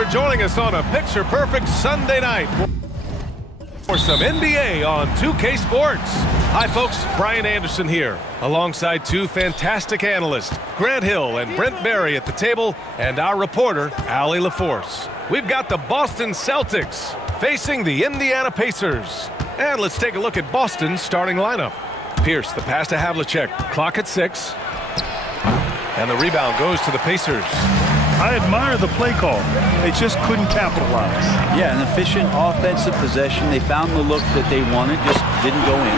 for joining us on a picture-perfect Sunday night for some NBA on 2K Sports. Hi, folks. Brian Anderson here, alongside two fantastic analysts, Grant Hill and Brent Berry at the table, and our reporter, Allie LaForce. We've got the Boston Celtics facing the Indiana Pacers. And let's take a look at Boston's starting lineup. Pierce, the pass to Havlicek. Clock at 6. And the rebound goes to the Pacers. I admire the play call. They just couldn't capitalize. Yeah, an efficient offensive possession. They found the look that they wanted, just didn't go in.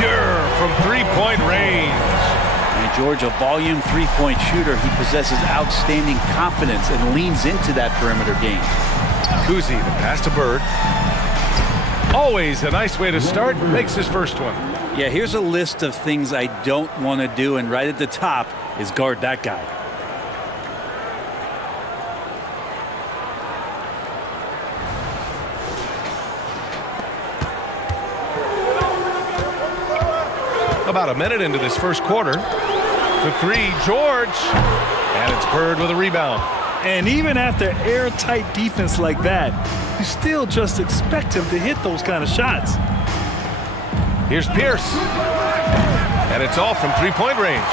Pure from three-point range. And George, a volume three-point shooter, he possesses outstanding confidence and leans into that perimeter game. Kuzi, the pass to Bird. Always a nice way to start. Makes his first one. Yeah, here's a list of things I don't want to do, and right at the top is guard that guy. About a minute into this first quarter. The three, George. And it's Bird with a rebound. And even after airtight defense like that, you still just expect him to hit those kind of shots. Here's Pierce. And it's all from three-point range.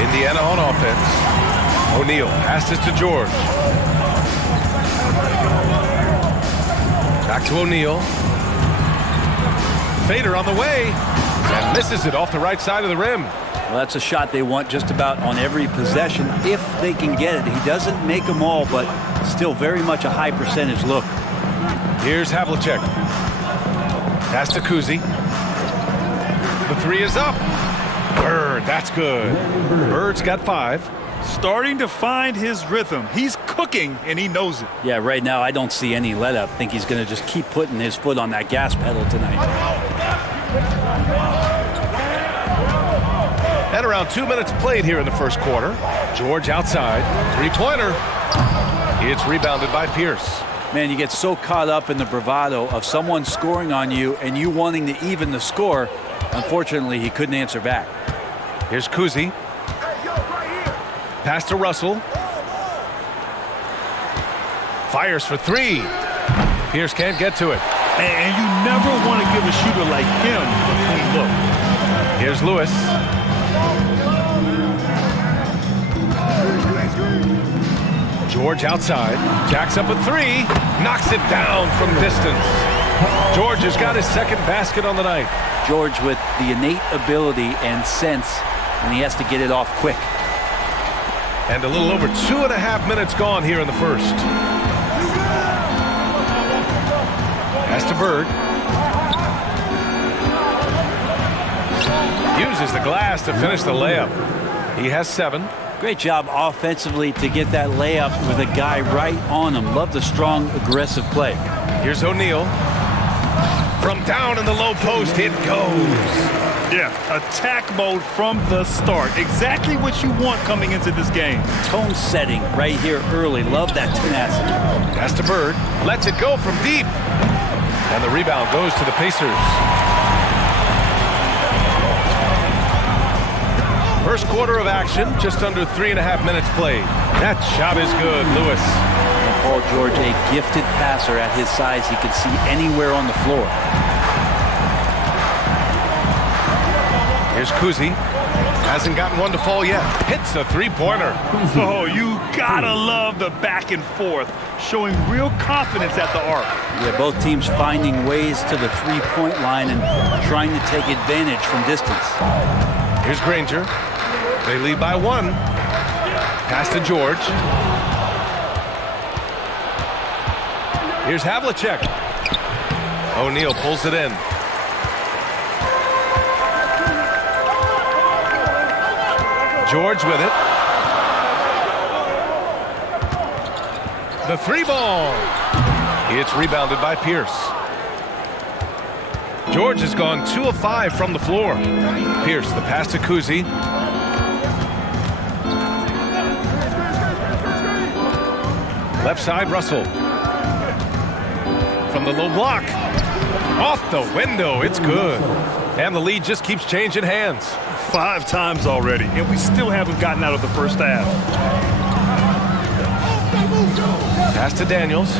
Indiana on offense. O'Neal passes to George. Back to O'Neal. Fader on the way. And misses it off the right side of the rim. Well, that's a shot they want just about on every possession if they can get it. He doesn't make them all, but still very much a high percentage look. Here's Havlicek. Pass to Kuzi. The three is up. Bird, that's good. Bird's got 5. Starting to find his rhythm. He's cooking, and he knows it. Yeah, right now I don't see any let up. I think he's going to just keep putting his foot on that gas pedal tonight. And around 2 minutes played here in the first quarter. George outside. Three-pointer. It's rebounded by Pierce. Man, you get so caught up in the bravado of someone scoring on you and you wanting to even the score. Unfortunately, he couldn't answer back. Here's Kuzi. Pass to Russell. Fires for 3. Pierce can't get to it. And you never want to give a shooter like him a clean look. Here's Lewis. George outside. Jacks up a 3. Knocks it down from distance. George has got his second basket on the night. George with the innate ability and sense when he has to get it off quick. And a little over 2.5 minutes gone here in the first. Pass to Bird. Uses the glass to finish the layup. He has 7. Great job offensively to get that layup with a guy right on him. Love the strong, aggressive play. Here's O'Neal. From down in the low post, it goes. Yeah, attack mode from the start. Exactly what you want coming into this game. Tone setting right here early. Love that tenacity. Pass to Bird. Lets it go from deep. And the rebound goes to the Pacers. First quarter of action, just under 3.5 minutes played. That shot is good, Lewis. And Paul George, a gifted passer at his size. He can see anywhere on the floor. Here's Kuzi. Hasn't gotten one to fall yet. Hits a three-pointer. Oh, you gotta love the back and forth. Showing real confidence at the arc. Yeah, both teams finding ways to the three-point line and trying to take advantage from distance. Here's Granger. They lead by 1. Pass to George. Here's Havlicek. O'Neal pulls it in. George with it. The 3-ball. It's rebounded by Pierce. George has gone 2 of 5 from the floor. Pierce, the pass to Kuzi. Left side, Russell. From the low block. Off the window, it's good. And the lead just keeps changing hands. 5 times already, and we still haven't gotten out of the first half. Pass to Daniels.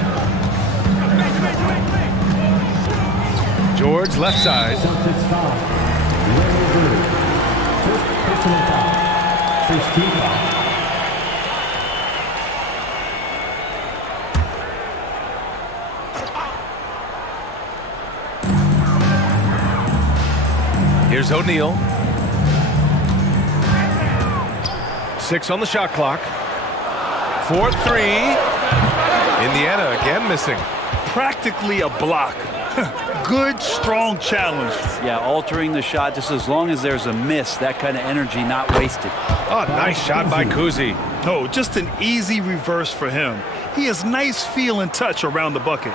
George, left side. Celtics foul. First personal foul. First team foul. Here's O'Neal. 6 on the shot clock. 4-3. Indiana again missing. Practically a block. Good, strong challenge. Yeah, altering the shot just as long as there's a miss. That kind of energy not wasted. Oh, nice shot by Kuzi. No, just an easy reverse for him. He has nice feel and touch around the bucket.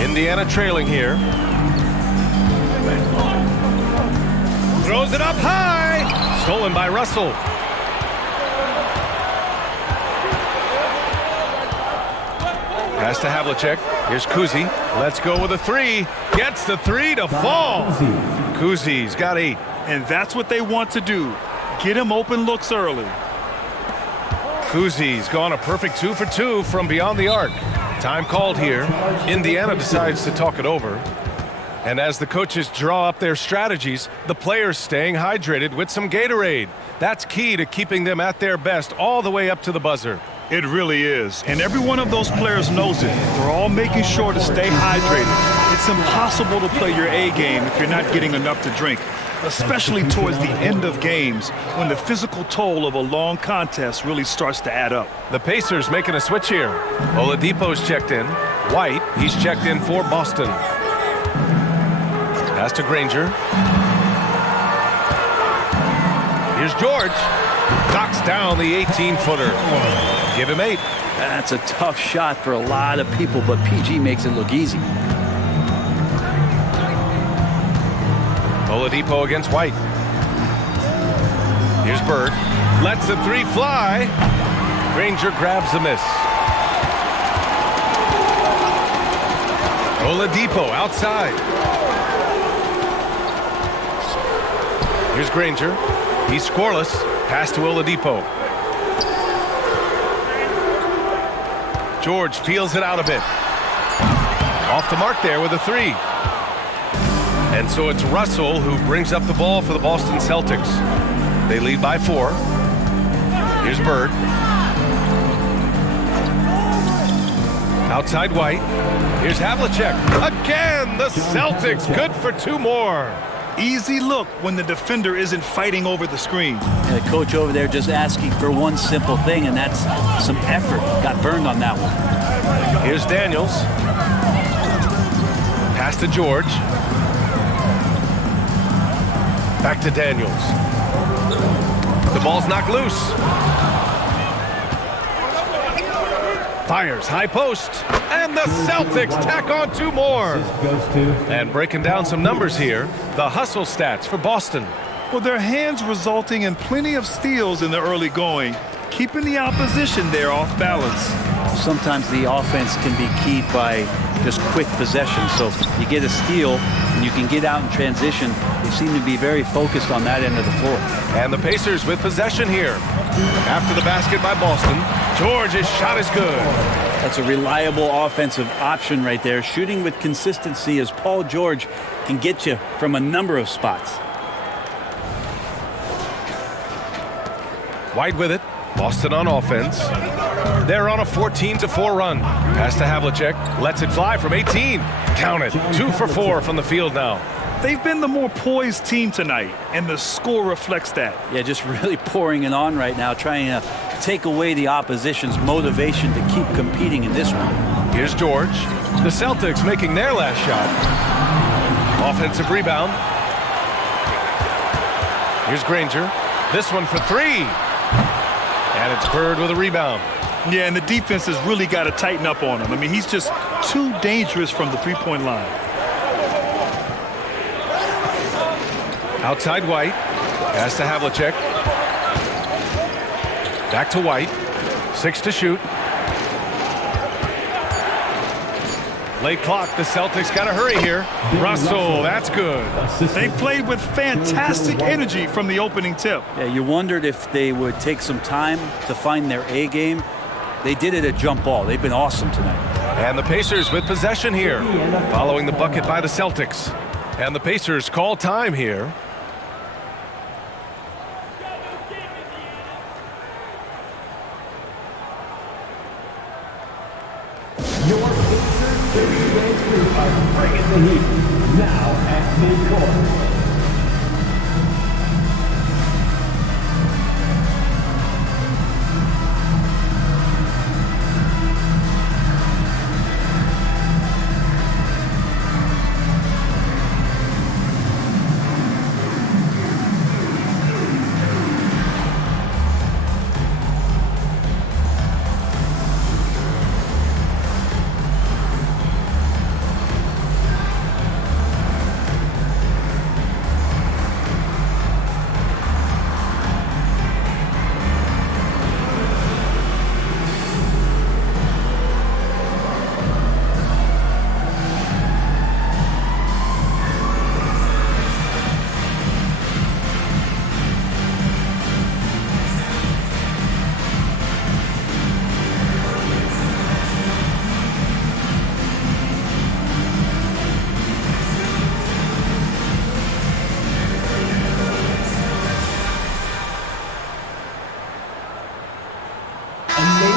Indiana trailing here. Throws it up high. Stolen by Russell. Pass to Havlicek. Here's Kuzi. Let's go with a 3. Gets the 3 to fall. Kuzi's got 8. And that's what they want to do. Get him open looks early. Kuzi's gone a perfect 2 for 2 from beyond the arc. Time called here. Indiana decides to talk it over. And as the coaches draw up their strategies, the players staying hydrated with some Gatorade. That's key to keeping them at their best all the way up to the buzzer. It really is. And every one of those players knows it. They're all making sure to stay hydrated. It's impossible to play your A game if you're not getting enough to drink, especially towards the end of games when the physical toll of a long contest really starts to add up. The Pacers making a switch here. Oladipo's checked in. White, he's checked in for Boston. Pass to Granger. Here's George. Knocks down the 18-footer. Give him 8. That's a tough shot for a lot of people, but PG makes it look easy. Oladipo against White. Here's Bird. Lets the 3 fly. Granger grabs the miss. Oladipo outside. Here's Granger. He's scoreless. Pass to Oladipo. George peels it out a bit. Off the mark there with a 3. And so it's Russell who brings up the ball for the Boston Celtics. They lead by 4. Here's Bird. Outside White. Here's Havlicek. Again, the Celtics good for 2 more. Easy look when the defender isn't fighting over the screen. And the coach over there just asking for one simple thing, and that's some effort. Got burned on that one. Here's Daniels. Pass to George. Back to Daniels. The ball's knocked loose. Fires high post. And the Celtics tack on 2 more. And breaking down some numbers here, the hustle stats for Boston. Well, their hands resulting in plenty of steals in the early going, keeping the opposition there off balance. Sometimes the offense can be keyed by just quick possession. So you get a steal and you can get out in transition. They seem to be very focused on that end of the floor. And the Pacers with possession here. After the basket by Boston, George's shot is good. That's a reliable offensive option right there. Shooting with consistency as Paul George can get you from a number of spots. White with it. Boston on offense. They're on a 14-4 run. Pass to Havlicek. Lets it fly from 18. Count it. 2 for 4 from the field now. They've been the more poised team tonight, and the score reflects that. Yeah, just really pouring it on right now, trying to take away the opposition's motivation to keep competing in this one. Here's George. The Celtics making their last shot. Offensive rebound. Here's Granger. This one for 3. And it's Bird with a rebound. Yeah, and the defense has really got to tighten up on him. I mean, he's just too dangerous from the three-point line. Outside White. Pass to Havlicek. Back to White. 6 to shoot. Late clock, the Celtics got to hurry here. Russell, that's good. They played with fantastic energy from the opening tip. Yeah, you wondered if they would take some time to find their A game. They did it at jump ball. They've been awesome tonight. And the Pacers with possession here, following the bucket by the Celtics. And the Pacers call time here. Your Pacers group are bringing the heat. Now at midcourt.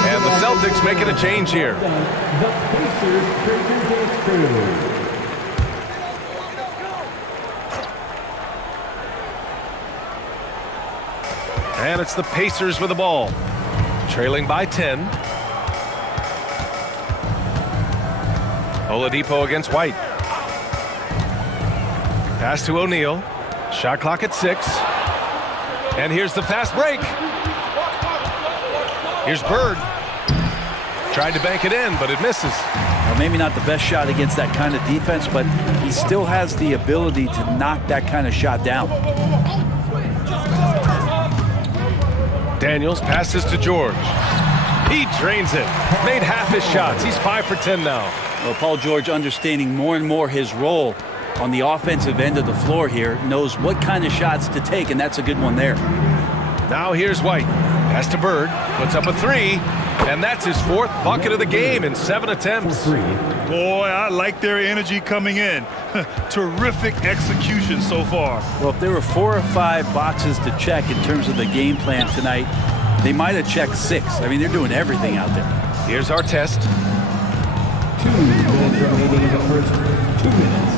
And the Celtics making a change here. The Pacers bring their crew. And it's the Pacers with the ball, trailing by 10. Oladipo against White. Pass to O'Neal. Shot clock at 6. And here's the fast break. Here's Bird. Tried to bank it in, but it misses. Well, maybe not the best shot against that kind of defense, but he still has the ability to knock that kind of shot down. Daniels passes to George. He drains it. Made half his shots. He's 5 for 10 now. Well, Paul George, understanding more and more his role on the offensive end of the floor here, knows what kind of shots to take, and that's a good one there. Now here's White. Pass to Bird. Puts up a 3. And that's his 4th bucket of the game in 7 attempts. Boy, I like their energy coming in. Terrific execution so far. Well, if there were 4 or 5 boxes to check in terms of the game plan tonight, they might have checked 6. I mean, they're doing everything out there. Here's our test. 2 minutes remaining in the first 2 minutes.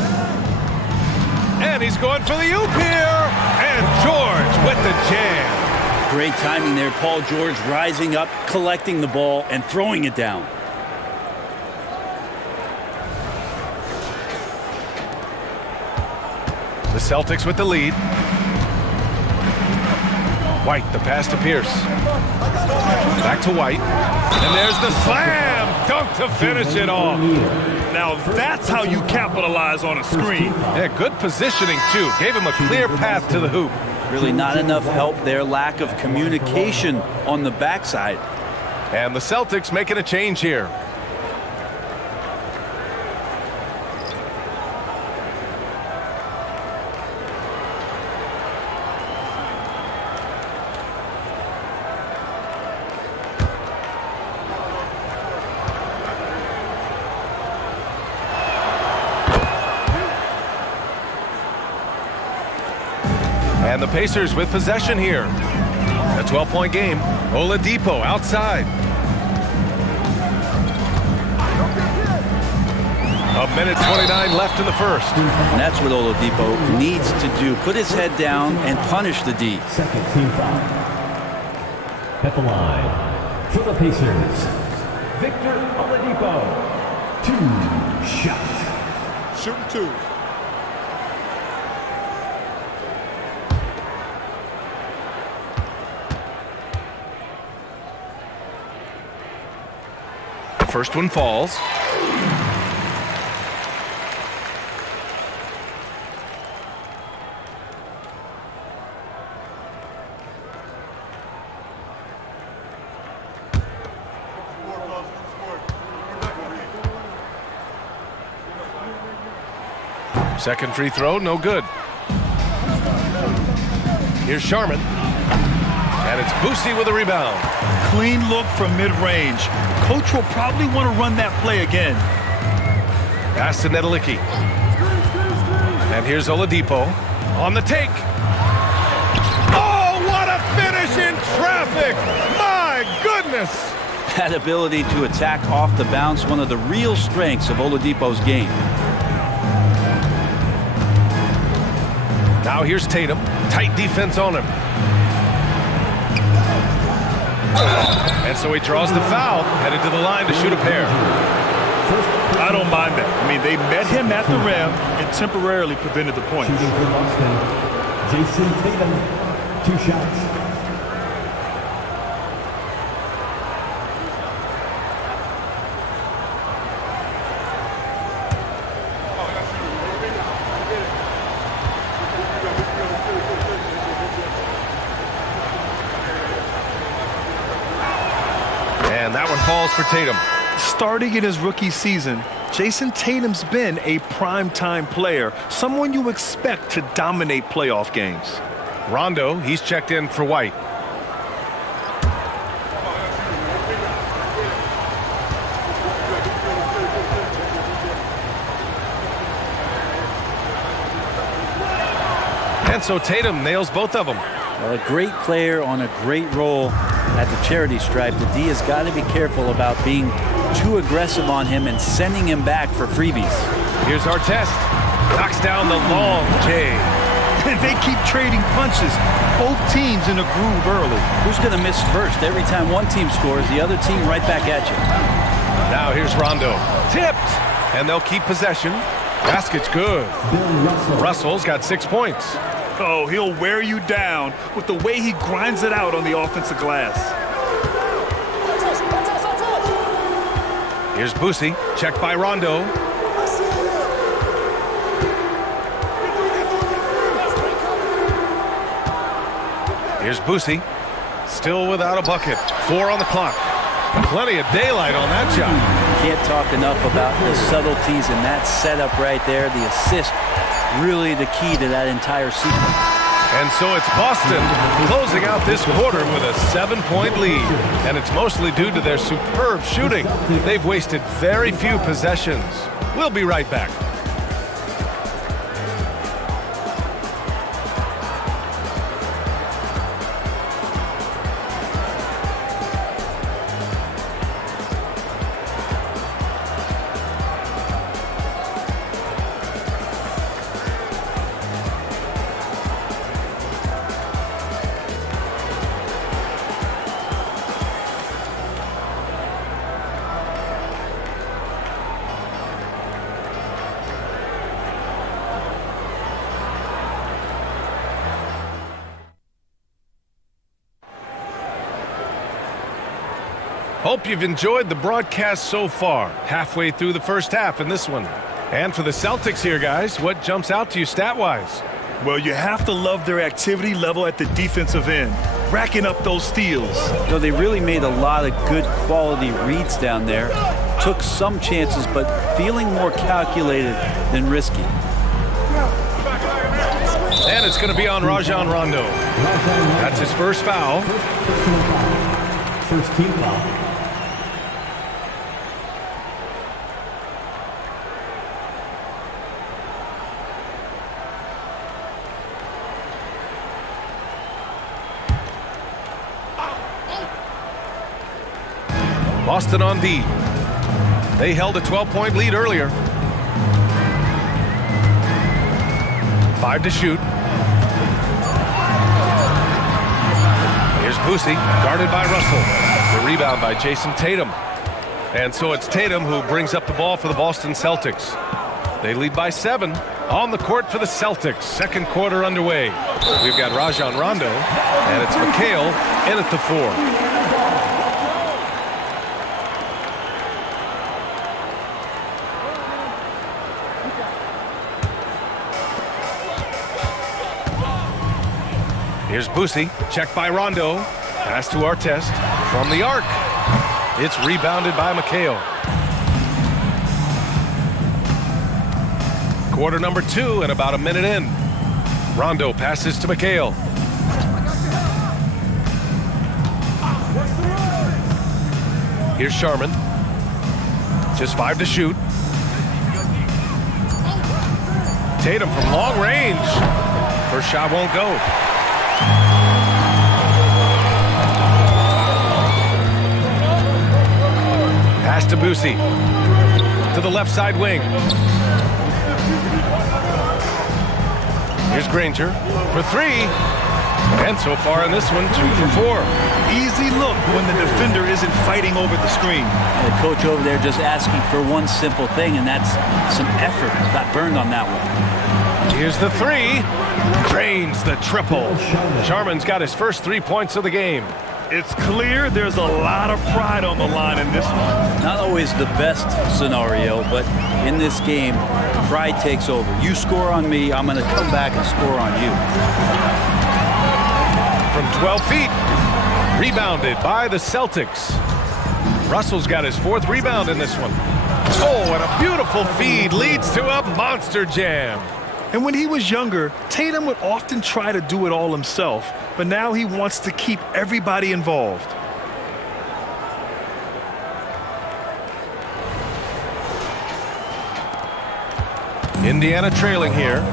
And he's going for the oop here. And George with the jam. Great timing there. Paul George rising up, collecting the ball, and throwing it down. The Celtics with the lead. White, the pass to Pierce. Back to White. And there's the slam dunk to finish it off. Now that's how you capitalize on a screen. Yeah, good positioning, too. Gave him a clear path to the hoop. Really not enough help there. Lack of communication on the backside. And the Celtics making a change here. And the Pacers with possession here. A 12-point game. Oladipo outside. A minute 29 left in the first. And that's what Oladipo needs to do. Put his head down and punish the D. Second team foul. At the line for the Pacers, Victor Oladipo. 2 shots. Shooting 2. First one falls. Second free throw, no good. Here's Sharman. And it's Boosie with a rebound. Clean look from mid-range. Coach will probably want to run that play again. Pass to GODLIKE. And here's Oladipo on the take. Oh, what a finish in traffic! My goodness! That ability to attack off the bounce, one of the real strengths of Oladipo's game. Now here's Tatum. Tight defense on him. And so he draws the foul, headed to the line to shoot a pair. I don't mind that. I mean, they met him at the rim and temporarily prevented the points. Shooting for Boston, Jason Tatum, 2 shots. And that one falls for Tatum. Starting in his rookie season, Jason Tatum's been a prime-time player, someone you expect to dominate playoff games. Rondo, he's checked in for White. And so Tatum nails both of them. Well, a great player on a great role at the charity stripe. The D has got to be careful about being too aggressive on him and sending him back for freebies. Here's Artest. Knocks down the long J. They keep trading punches. Both teams in a groove early. Who's going to miss first? Every time one team scores, the other team right back at you. Now here's Rondo. Tipped. And they'll keep possession. Basket's good. Russell's got 6 points. Oh, he'll wear you down with the way he grinds it out on the offensive glass. Here's Boosie, checked by Rondo. Here's Boosie, still without a bucket. 4 on the clock. Plenty of daylight on that shot. Can't talk enough about the subtleties in that setup right there. The assist, really the key to that entire sequence. And so it's Boston closing out this quarter with a 7-point lead. And it's mostly due to their superb shooting. They've wasted very few possessions. We'll be right back. Hope you've enjoyed the broadcast so far. Halfway through the first half in this one. And for the Celtics here, guys, what jumps out to you stat-wise? Well, you have to love their activity level at the defensive end, racking up those steals. So they really made a lot of good quality reads down there. Took some chances, but feeling more calculated than risky. And it's going to be on Rajon Rondo. That's his first foul. First team foul. Boston on D. They held a 12-point lead earlier. 5 to shoot. Here's Boosie, guarded by Russell. The rebound by Jason Tatum. And so it's Tatum who brings up the ball for the Boston Celtics. They lead by 7 on the court for the Celtics. Second quarter underway. We've got Rajon Rondo, and it's McHale in at the 4. Here's Boosie, checked by Rondo. Pass to Artest from the arc. It's rebounded by McHale. Quarter number 2 and about a minute in. Rondo passes to McHale. Here's Sharman. Just 5 to shoot. Tatum from long range. First shot won't go. Pass to Boosie. To the left side wing. Here's Granger for 3. And so far in this one, 2 for 4. Easy look when the defender isn't fighting over the screen. The coach over there just asking for one simple thing, and that's some effort. Got burned on that one. Here's the 3. Drains the triple. Sharman's got his first 3 points of the game. It's clear there's a lot of pride on the line in this one. Not always the best scenario, but in this game, pride takes over. You score on me, I'm going to come back and score on you. From 12 feet. Rebounded by the Celtics. Russell's got his 4th rebound in this one. Oh, and a beautiful feed leads to a monster jam. And when he was younger, Tatum would often try to do it all himself, but now he wants to keep everybody involved. Indiana trailing here.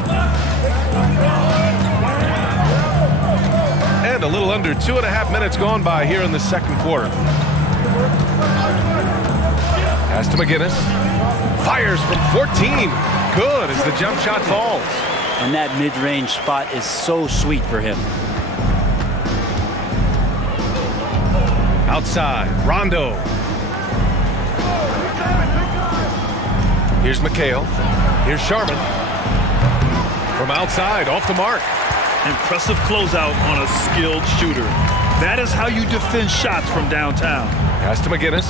And a little under 2.5 minutes gone by here in the second quarter. Pass to McGinnis. Fires from 14. Good as the jump shot falls. And that mid-range spot is so sweet for him. Outside, Rondo. Here's McHale. Here's Sharman. From outside, off the mark. Impressive closeout on a skilled shooter. That is how you defend shots from downtown. Pass to McGinnis.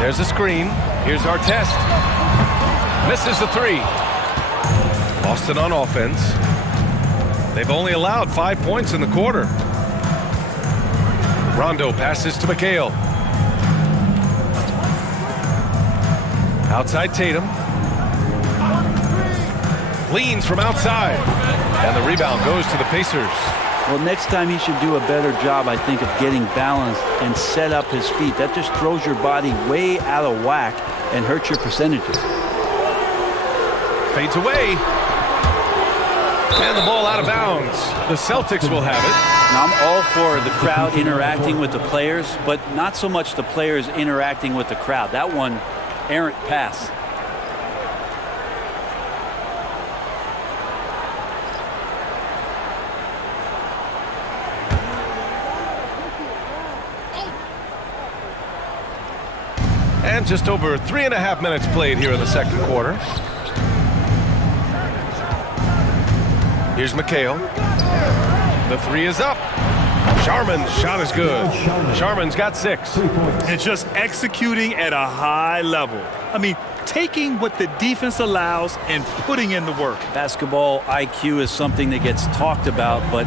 There's a screen. Here's Artest. Misses the 3. Boston on offense. They've only allowed 5 points in the quarter. Rondo passes to McHale. Outside Tatum. Leans from outside. And the rebound goes to the Pacers. Well, next time he should do a better job, I think, of getting balanced and set up his feet. That just throws your body way out of whack and hurts your percentages. Fades away. And the ball out of bounds. The Celtics will have it. Now, I'm all for the crowd interacting with the players, but not so much the players interacting with the crowd. That one, errant pass. And just over 3.5 minutes played here in the second quarter. Here's McHale. The 3 is up. Sharman's shot is good. Sharman's got 6. And just executing at a high level. I mean, taking what the defense allows and putting in the work. Basketball IQ is something that gets talked about, but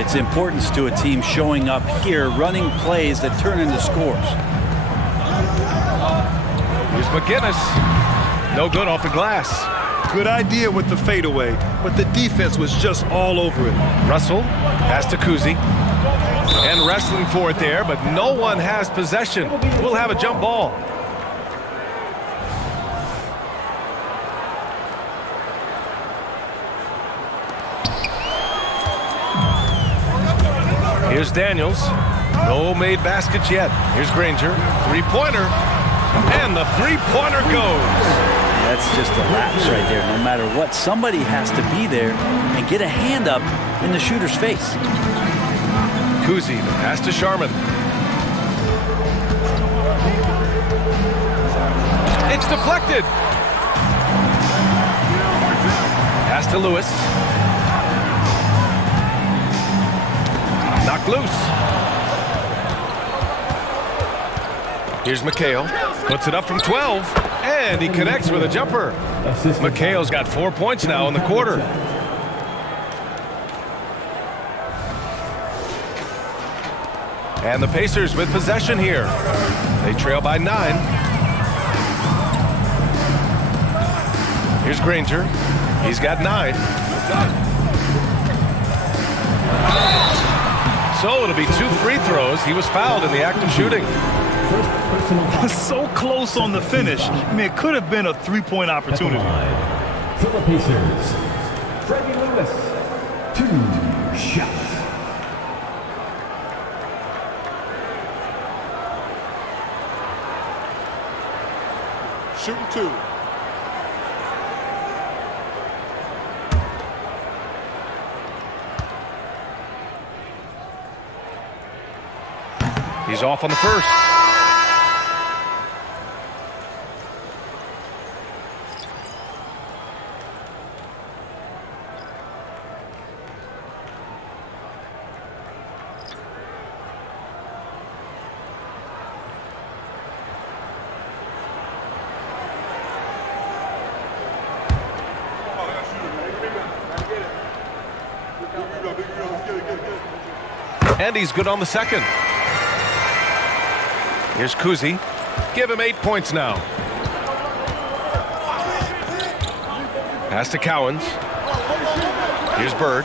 its importance to a team showing up here, running plays that turn into scores. Here's McGinnis. No good off the glass. Good idea with the fadeaway, but the defense was just all over it. Russell, pass to Kuzi. And wrestling for it there, but no one has possession. We'll have a jump ball. Here's Daniels. No made baskets yet. Here's Granger. 3-pointer. And the 3-pointer goes. That's just a lapse right there. No matter what, somebody has to be there and get a hand up in the shooter's face. Kuzi, the pass to Sharman. It's deflected. Pass to Lewis. Knocked loose. Here's McHale. Puts it up from 12. And he connects with a jumper. McHale's got 4 points now in the quarter. And the Pacers with possession here. They trail by 9. Here's Granger. He's got 9. So it'll be 2 free throws. He was fouled in the act of shooting. So close on the finish. I mean, it could have been a 3-point opportunity. For the Pacers, Freddie Lewis, 2 shots. Shooting 2. He's off on the first. And he's good on the second. Here's Kuzi. Give him 8 points now. Pass to Cowens. Here's Bird.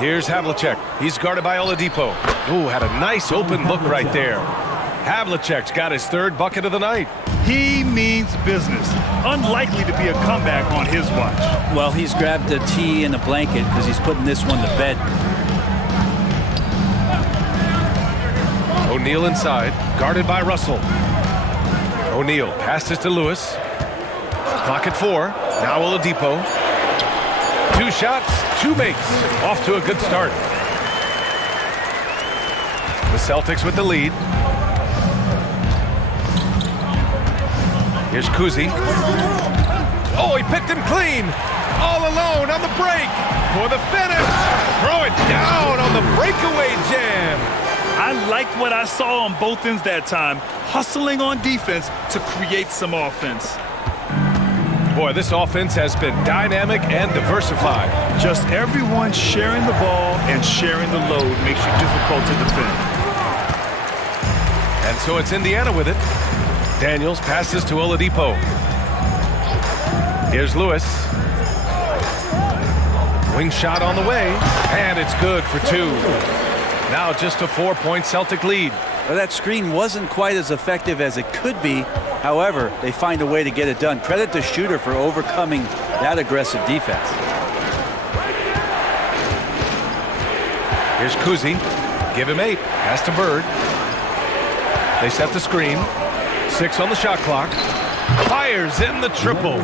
Here's Havlicek. He's guarded by Oladipo. Ooh, had a nice open look right there. Havlicek's got his 3rd bucket of the night. He means business. Unlikely to be a comeback on his watch. Well, he's grabbed a tee and a blanket because he's putting this one to bed. O'Neal inside, guarded by Russell. O'Neal passes to Lewis. Clock at 4. Now Oladipo. 2 shots, 2 makes. Off to a good start. The Celtics with the lead. Here's Kuzi. Oh, he picked him clean. All alone on the break for the finish. Throw it down on the breakaway jam. I liked what I saw on both ends that time, hustling on defense to create some offense. Boy, this offense has been dynamic and diversified. Just everyone sharing the ball and sharing the load makes you difficult to defend. And so it's Indiana with it. Daniels passes to Oladipo. Here's Lewis. Wing shot on the way, and it's good for 2. Now just a 4-point Celtic lead. Well, that screen wasn't quite as effective as it could be. However, they find a way to get it done. Credit the shooter for overcoming that aggressive defense. Here's Kuzi. Give him 8. Pass to Bird. They set the screen. 6 on the shot clock. Fires in the triple.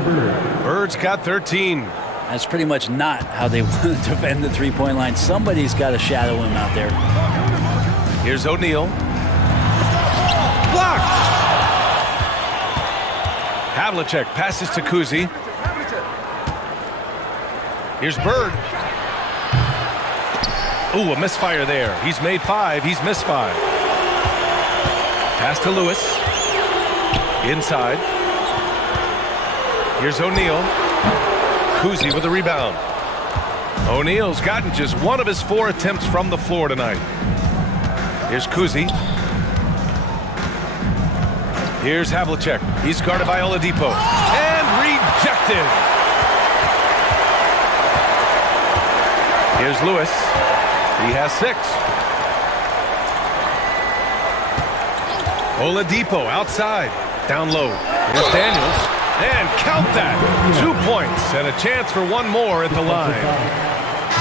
Bird's got 13. That's pretty much not how they want to defend the 3-point line. Somebody's got to shadow him out there. Here's O'Neal. Blocked! Havlicek passes to Kuzi. Here's Bird. Ooh, a misfire there. He's made 5. He's missed 5. Pass to Lewis. Inside. Here's O'Neal. Kuzi with a rebound. O'Neal's gotten just 1 of his 4 attempts from the floor tonight. Here's Kuzi. Here's Havlicek. He's guarded by Oladipo. And rejected. Here's Lewis. He has 6. Oladipo outside. Down low. Here's Daniels. And count that. 2 points and a chance for 1 more at the line.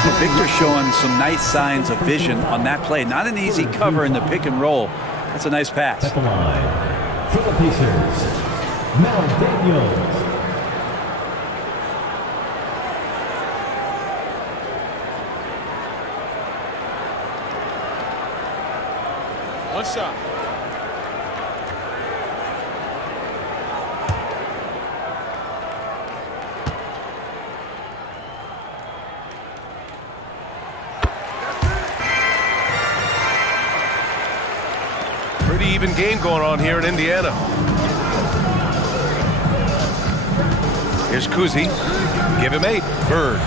Well, Victor's showing some nice signs of vision on that play. Not an easy cover in the pick and roll. That's a nice pass. At the line, for the Pacers, now Daniels. One shot. Pretty even game going on here in Indiana. Here's Kuzi. Give him 8. Bird.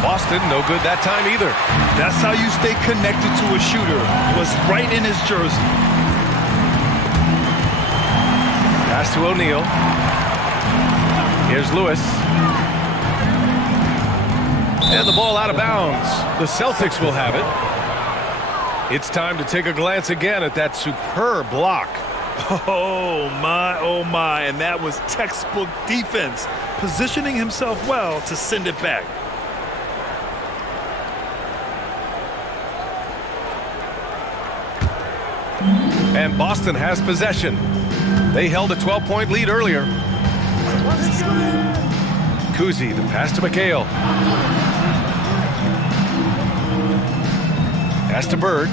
Boston, no good that time either. That's how you stay connected to a shooter. Was right in his jersey. Pass to O'Neal. Here's Lewis. And the ball out of bounds. The Celtics will have it. It's time to take a glance again at that superb block. Oh my, and that was textbook defense, positioning himself well to send it back. And Boston has possession. They held a 12-point lead earlier. Kuzi, the pass to McHale. Pass to Bird.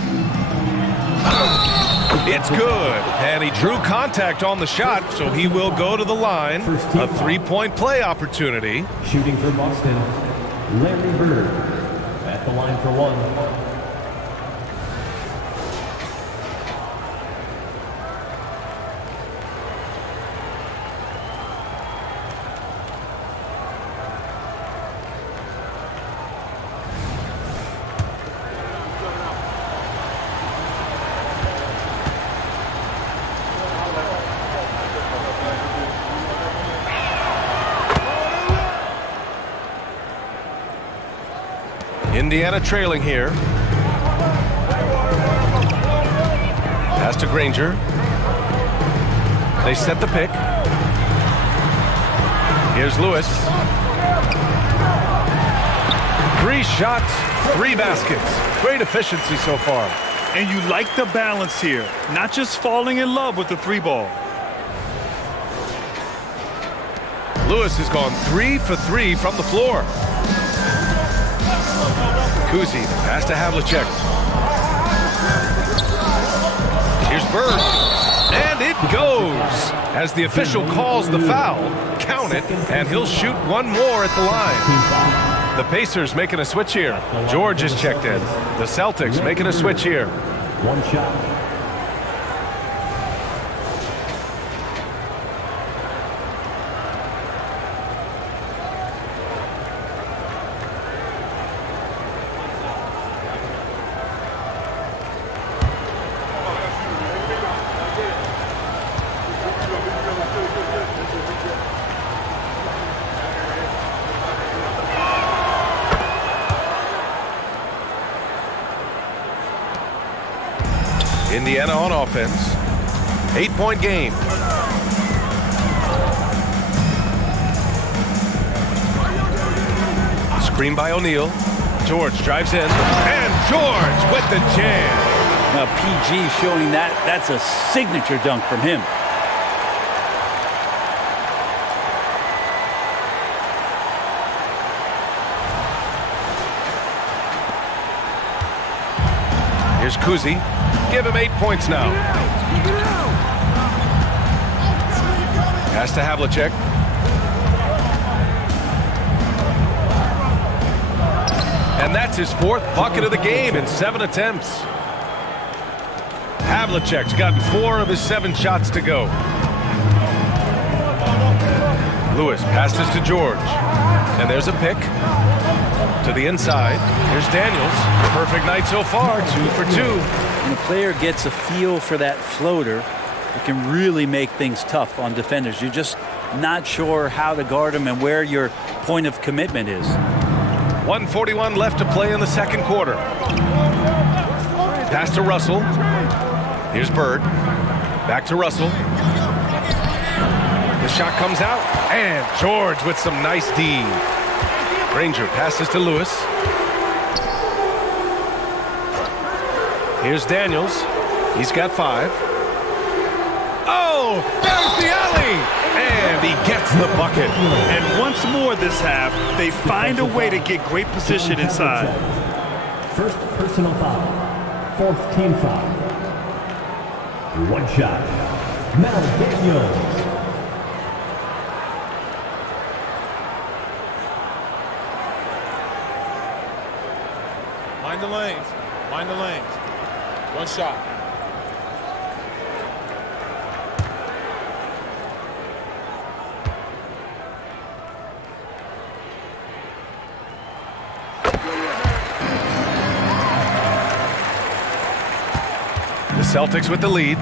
It's good. And he drew contact on the shot, so he will go to the line. A three-point play opportunity. Shooting for Boston, Larry Bird at the line for one. Indiana trailing here. Pass to Granger. They set the pick. Here's Lewis. 3 shots, 3 baskets. Great efficiency so far. And you like the balance here, not just falling in love with the 3-ball. Lewis has gone 3 for 3 from the floor. Kuzi, the pass to Havlicek. Here's Bird. And it goes. As the official calls the foul, count it, and he'll shoot one more at the line. The Pacers making a switch here. George is checked in. The Celtics making a switch here. One shot. Indiana on offense. 8-point game. Screen by O'Neal. George drives in. And George with the jam. Now PG showing that's a signature dunk from him. Here's Kuzi. Give him 8 points now. Pass to Havlicek. And that's his 4th bucket of the game in 7 attempts. Havlicek's gotten 4 of his 7 shots to go. Lewis passes to George. And there's a pick. To the inside. Here's Daniels. Perfect night so far. 2 for 2. When a player gets a feel for that floater, it can really make things tough on defenders. You're just not sure how to guard them and where your point of commitment is. 1:41 left to play in the second quarter. Pass to Russell. Here's Bird. Back to Russell. The shot comes out. And George with some nice D. Granger passes to Lewis. Here's Daniels. He's got 5. Oh, there's the alley! And he gets the bucket. And once more this half, they find a way to get great position inside. First personal foul. 4th team foul. One shot. Mel Daniels. Mind the lanes. Mind the lanes. One shot. The Celtics with the lead.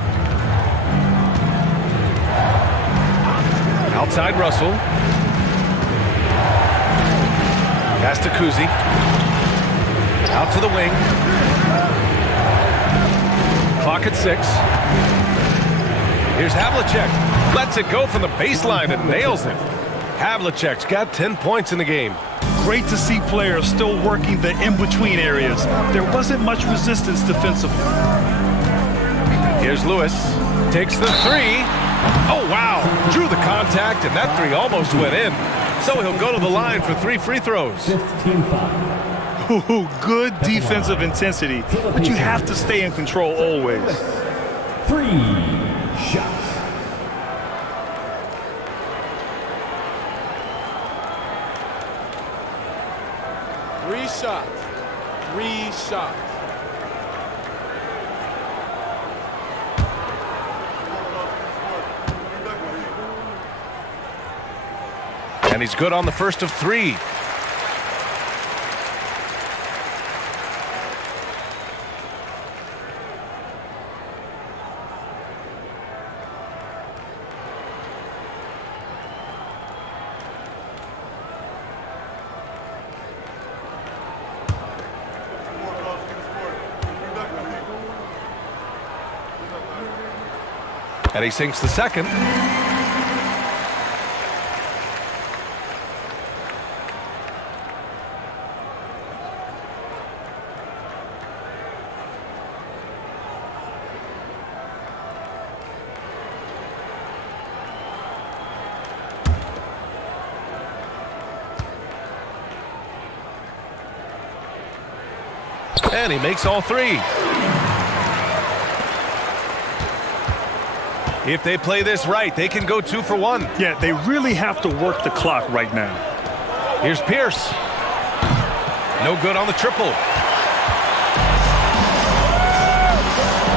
Outside Russell. to Kuzi. Out to the wing. Clock at 6. Here's Havlicek. Lets it go from the baseline and nails it. Havlicek's got 10 points in the game. Great to see players still working the in-between areas. There wasn't much resistance defensively. Here's Lewis. Takes the 3. Oh, wow. Drew the contact, and that 3 almost went in. So he'll go to the line for 3 free throws. 15 foul. Ooh, good defensive intensity, but you have to stay in control always. 3 shots. Three shots. 3 shots. And he's good on the first of 3. And he sinks the second. And he makes all 3. If they play this right, they can go 2 for 1. Yeah, they really have to work the clock right now. Here's Pierce. No good on the triple.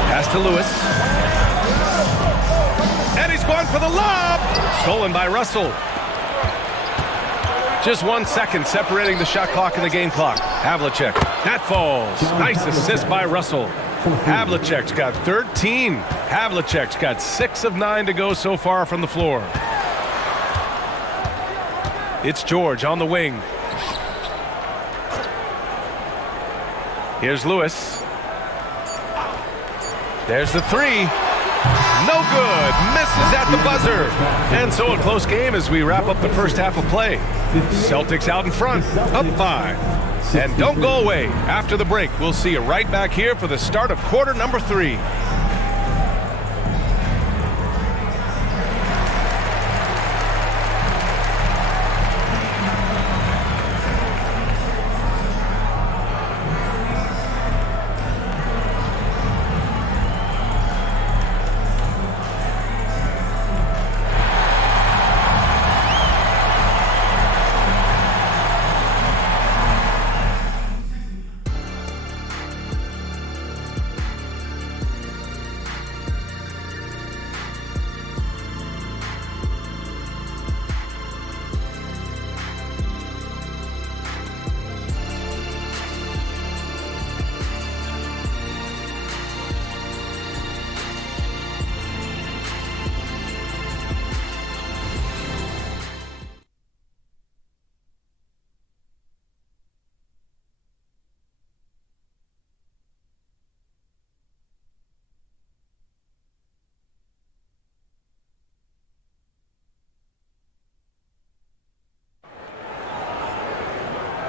Pass to Lewis. And he's going for the lob. Stolen by Russell. Just 1 second separating the shot clock and the game clock. Havlicek. That falls. Nice assist by Russell. Havlicek's got 13. Havlicek's got 6 of 9 to go so far from the floor. It's George on the wing. Here's Lewis. There's the 3. No good. Misses at the buzzer. And so a close game as we wrap up the first half of play. Celtics out in front, up 5. And don't go away. After the break, we'll see you right back here for the start of quarter number 3.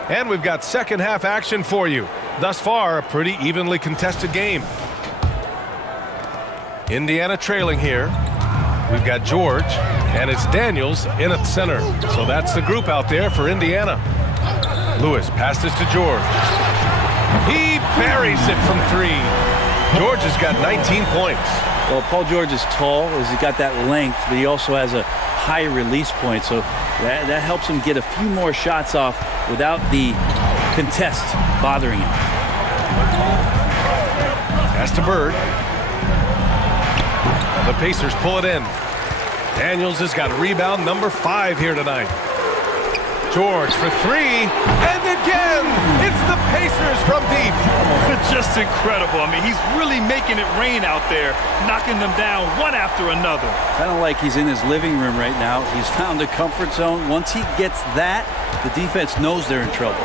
And we've got second half action for you. Thus far, a pretty evenly contested game. Indiana trailing here. We've got George, and it's Daniels in at the center. So that's the group out there for Indiana. Lewis passes to George. He buries it from 3. George has got 19 points. Well, Paul George is tall, as he's got that length, but he also has a high release point, so that helps him get a few more shots off without the contest bothering him. Pass to Bird. The Pacers pull it in. Daniels has got rebound number 5 here tonight. George for three, and again, it's the Pacers from deep. Just incredible. I mean, he's really making it rain out there, knocking them down one after another. Kind of like he's in his living room right now. He's found a comfort zone. Once he gets that, the defense knows they're in trouble.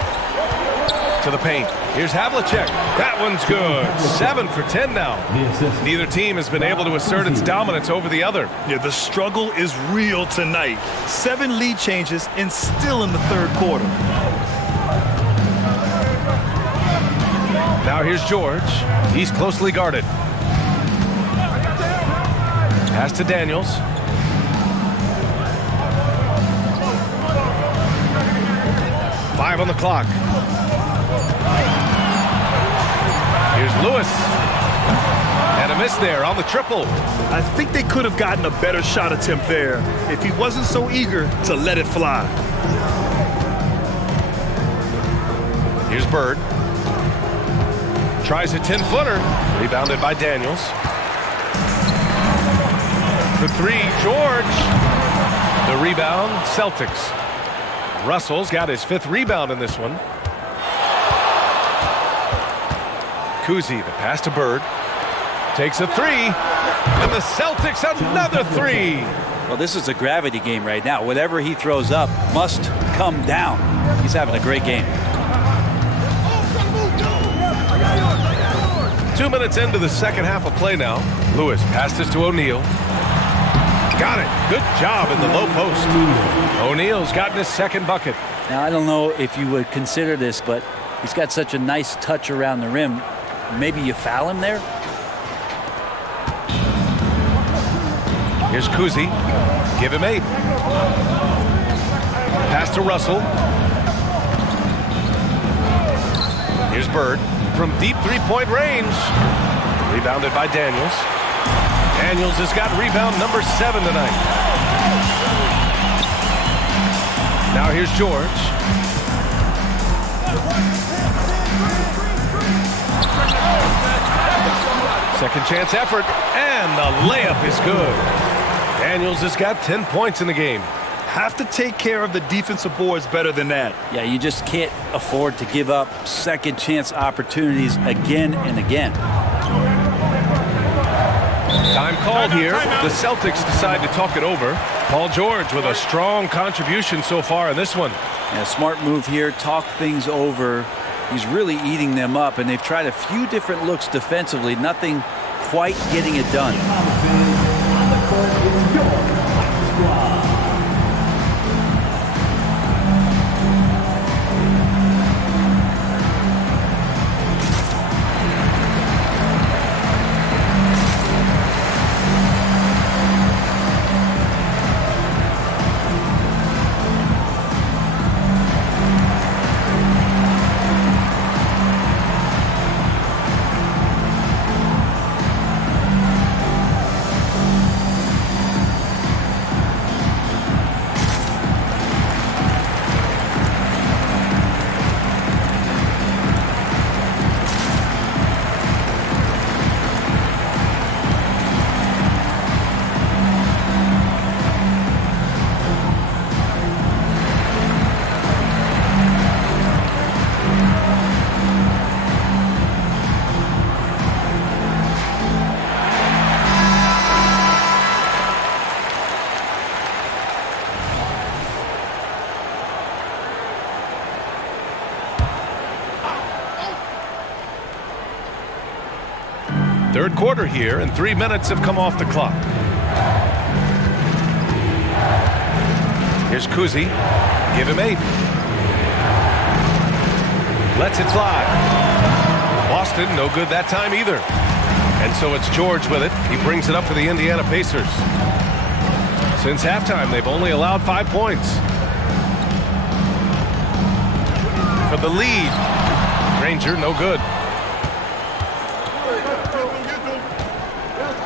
To the paint. Here's Havlicek. That one's good. 7 for 10 now. Neither team has been able to assert its dominance over the other. Yeah, the struggle is real tonight. 7 lead changes and still in the third quarter. Now here's George. He's closely guarded. Pass to Daniels. Five on the clock. Here's Lewis. And a miss there on the triple. I think they could have gotten a better shot attempt there if he wasn't so eager to let it fly. Here's Bird. Tries a 10-footer. Rebounded by Daniels. For three, George. The rebound, Celtics. Russell's got his 5th rebound in this one. Kuzi, the pass to Bird. Takes a three. And the Celtics another three. Well, this is a gravity game right now. Whatever he throws up must come down. He's having a great game. 2 minutes into the second half of play now. Lewis passes to O'Neal. Got it. Good job in the low post. O'Neal's gotten his 2nd bucket. Now, I don't know if you would consider this, but he's got such a nice touch around the rim. Maybe you foul him there? Here's Kuzi. Give him 8. Pass to Russell. Here's Bird from deep 3-point range. Rebounded by Daniels. Daniels has got rebound number 7 tonight. Now here's George. Second chance effort, and the layup is good. Daniels has got 10 points in the game. Have to take care of the defensive boards better than that. Yeah, you just can't afford to give up second chance opportunities again and again. Time called here. The Celtics decide to talk it over. Paul George with a strong contribution so far in this one. Yeah, smart move here. Talk things over. He's really eating them up, and they've tried a few different looks defensively. Nothing quite getting it done. Third quarter here, and 3 minutes have come off the clock. Here's Kuzi. Give him 8. Lets it fly. Boston, no good that time either. And so it's George with it. He brings it up for the Indiana Pacers. Since halftime, they've only allowed 5 points. For the lead. Ranger, no good.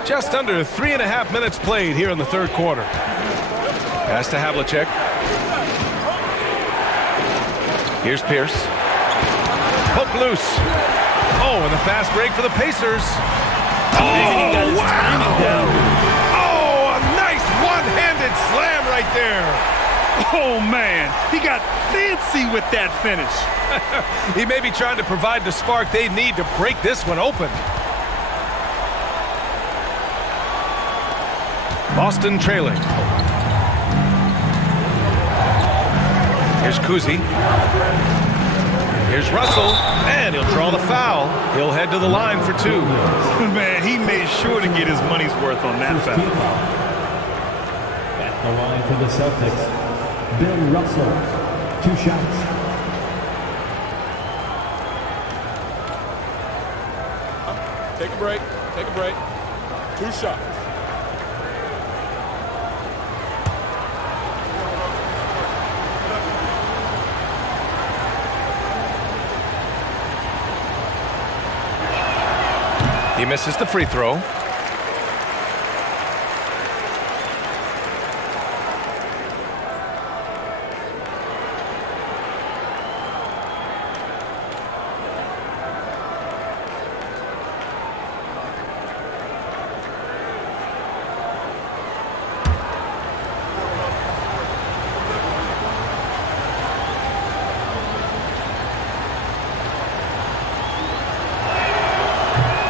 Just under 3.5 minutes played here in the third quarter. Pass to Havlicek. Here's Pierce. Poke loose. Oh, and the fast break for the Pacers. Oh, wow! Oh, a nice one-handed slam right there. Oh, man, he got fancy with that finish. He may be trying to provide the spark they need to break this one open. Boston trailing. Here's Kuzi. Here's Russell, and he'll draw the foul. He'll head to the line for two. Man, he made sure to get his money's worth on that foul. At the line for the Celtics, Bill Russell. 2 shots. Take a break. Take a break. 2 shots. He misses the free throw.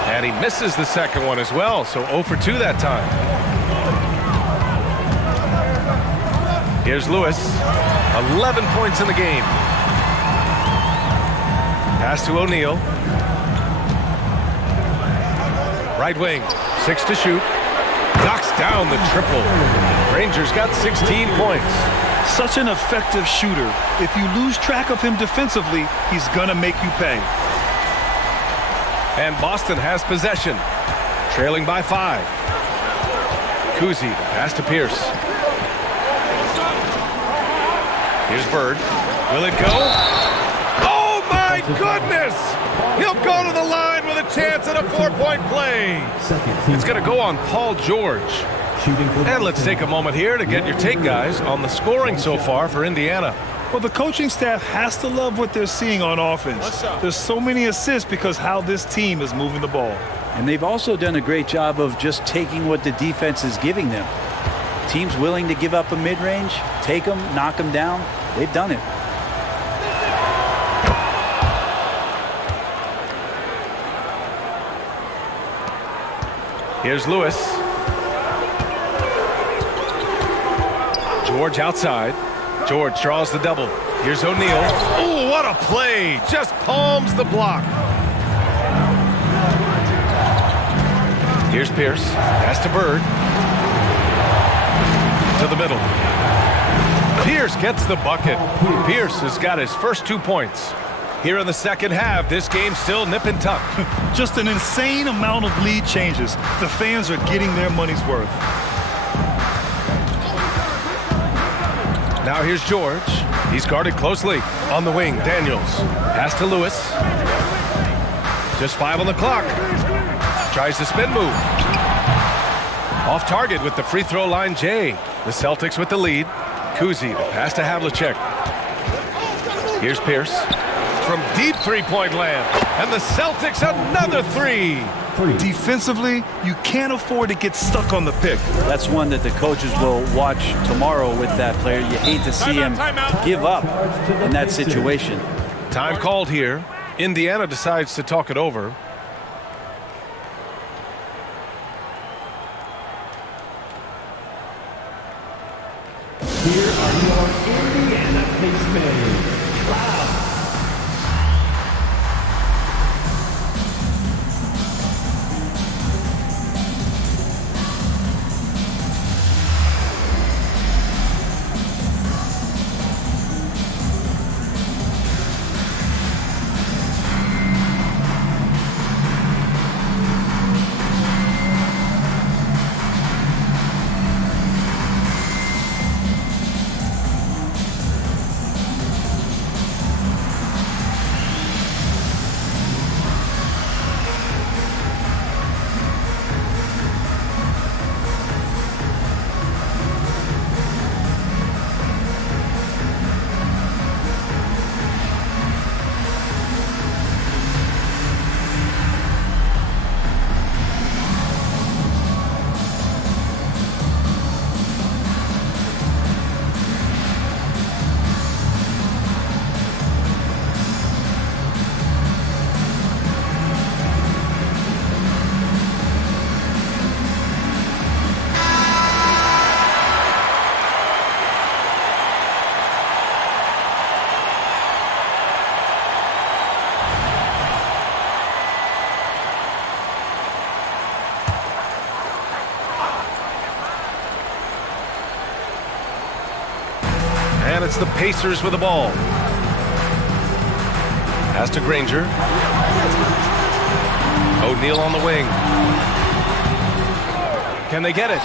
And he misses the second one as well, so 0 for 2 that time. Here's Lewis, 11 points in the game. Pass to O'Neal. Right wing, 6 to shoot. Knocks down the triple. Rangers got 16 points. Such an effective shooter. If you lose track of him defensively, he's gonna make you pay. And Boston has possession, trailing by 5. Kuzi, pass to Pierce. Here's Bird. Will it go? Oh, my goodness! He'll go to the line with a chance at a 4-point play. It's going to go on Paul George. And let's take a moment here to get your take, guys, on the scoring so far for Indiana. Well, the coaching staff has to love what they're seeing on offense. There's so many assists because how this team is moving the ball. And they've also done a great job of just taking what the defense is giving them. Teams willing to give up a mid-range, take them, knock them down. They've done it. Here's Lewis. George outside. George draws the double. Here's O'Neal. Oh, what a play! Just palms the block. Here's Pierce. Pass to Bird. To the middle. Pierce gets the bucket. Pierce has got his first 2 points. Here in the second half, this game's still nip and tuck. Just an insane amount of lead changes. The fans are getting their money's worth. Now here's George. He's guarded closely. On the wing, Daniels. Pass to Lewis. Just 5 on the clock. Tries the spin move. Off target with the free throw line, Jay. The Celtics with the lead. Kuzi, the pass to Havlicek. Here's Pierce. From deep three-point land. And the Celtics another 3. Defensively, you can't afford to get stuck on the pick. That's one that the coaches will watch tomorrow with that player. You hate to see him give up in that situation. Time called here. Indiana decides to talk it over. Here are your Indiana Pacemakers. Wow. it's the Pacers with the ball. Pass to Granger. O'Neal on the wing. Can they get it?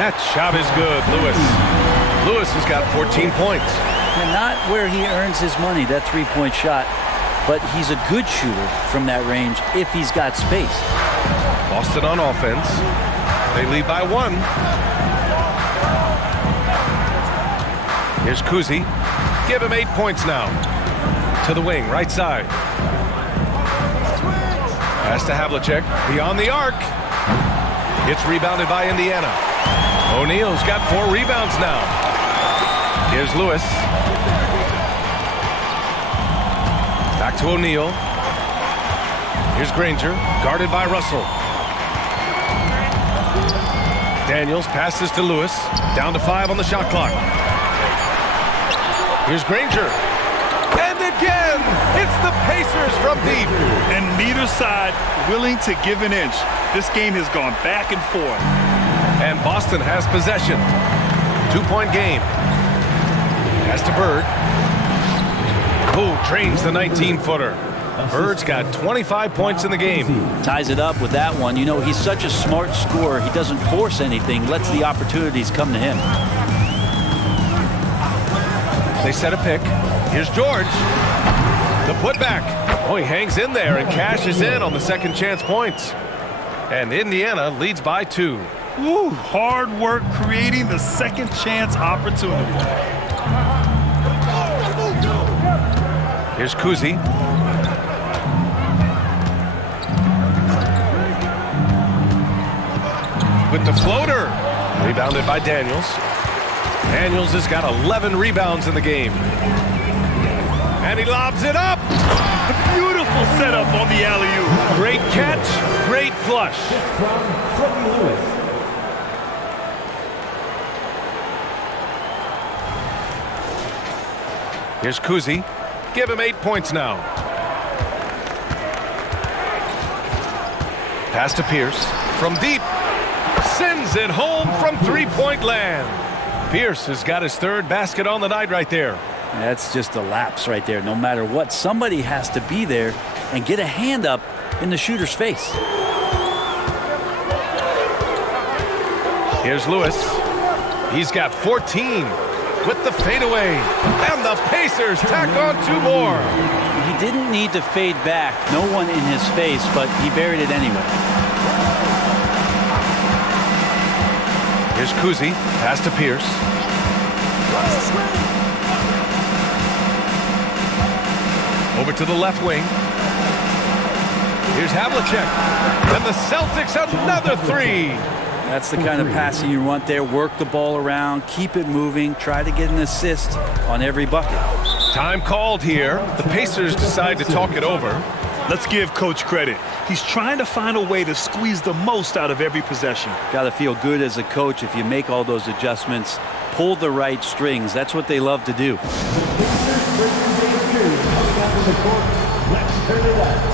That shot is good, Lewis. Lewis has got 14 points. And not where he earns his money, that three-point shot, but he's a good shooter from that range if he's got space. Boston on offense. They lead by 1. Here's Kuzi. Give him 8 points now. To the wing, right side. Pass to Havlicek. Beyond the arc. It's rebounded by Indiana. O'Neal's got 4 rebounds now. Here's Lewis. Back to O'Neal. Here's Granger, guarded by Russell. Daniels passes to Lewis. Down to 5 on the shot clock. Here's Granger. And again, it's the Pacers from deep. And neither side willing to give an inch. This game has gone back and forth. And Boston has possession. 2-point game. Pass to Bird. Who drains the 19-footer. Bird's got 25 points in the game. Ties it up with that one. You know, he's such a smart scorer. He doesn't force anything, lets the opportunities come to him. They set a pick. Here's George. The putback. Oh, he hangs in there and cashes in on the second chance points. And Indiana leads by 2. Woo, hard work creating the second chance opportunity. Here's Kuzi. With the floater. Rebounded by Daniels. Daniels has got 11 rebounds in the game. And he lobs it up. Beautiful setup on the alley-oop. Great catch, great flush. From Lewis. Here's Kuzi. Give him 8 points now. Pass to Pierce. From deep. Sends it home from three-point land. Pierce has got his 3rd basket on the night right there. That's just a lapse right there. No matter what, somebody has to be there and get a hand up in the shooter's face. Here's Lewis. He's got 14 with the fadeaway. And the Pacers tack on 2 more. He didn't need to fade back. No one in his face, but he buried it anyway. Here's Kuzi. Pass to Pierce. Over to the left wing. Here's Havlicek. And the Celtics another 3. That's the kind of passing you want there. Work the ball around, keep it moving, try to get an assist on every bucket. Time called here. The Pacers decide to talk it over. Let's give Coach credit. He's trying to find a way to squeeze the most out of every possession. Got to feel good as a coach if you make all those adjustments, pull the right strings. That's what they love to do. Let's turn it up.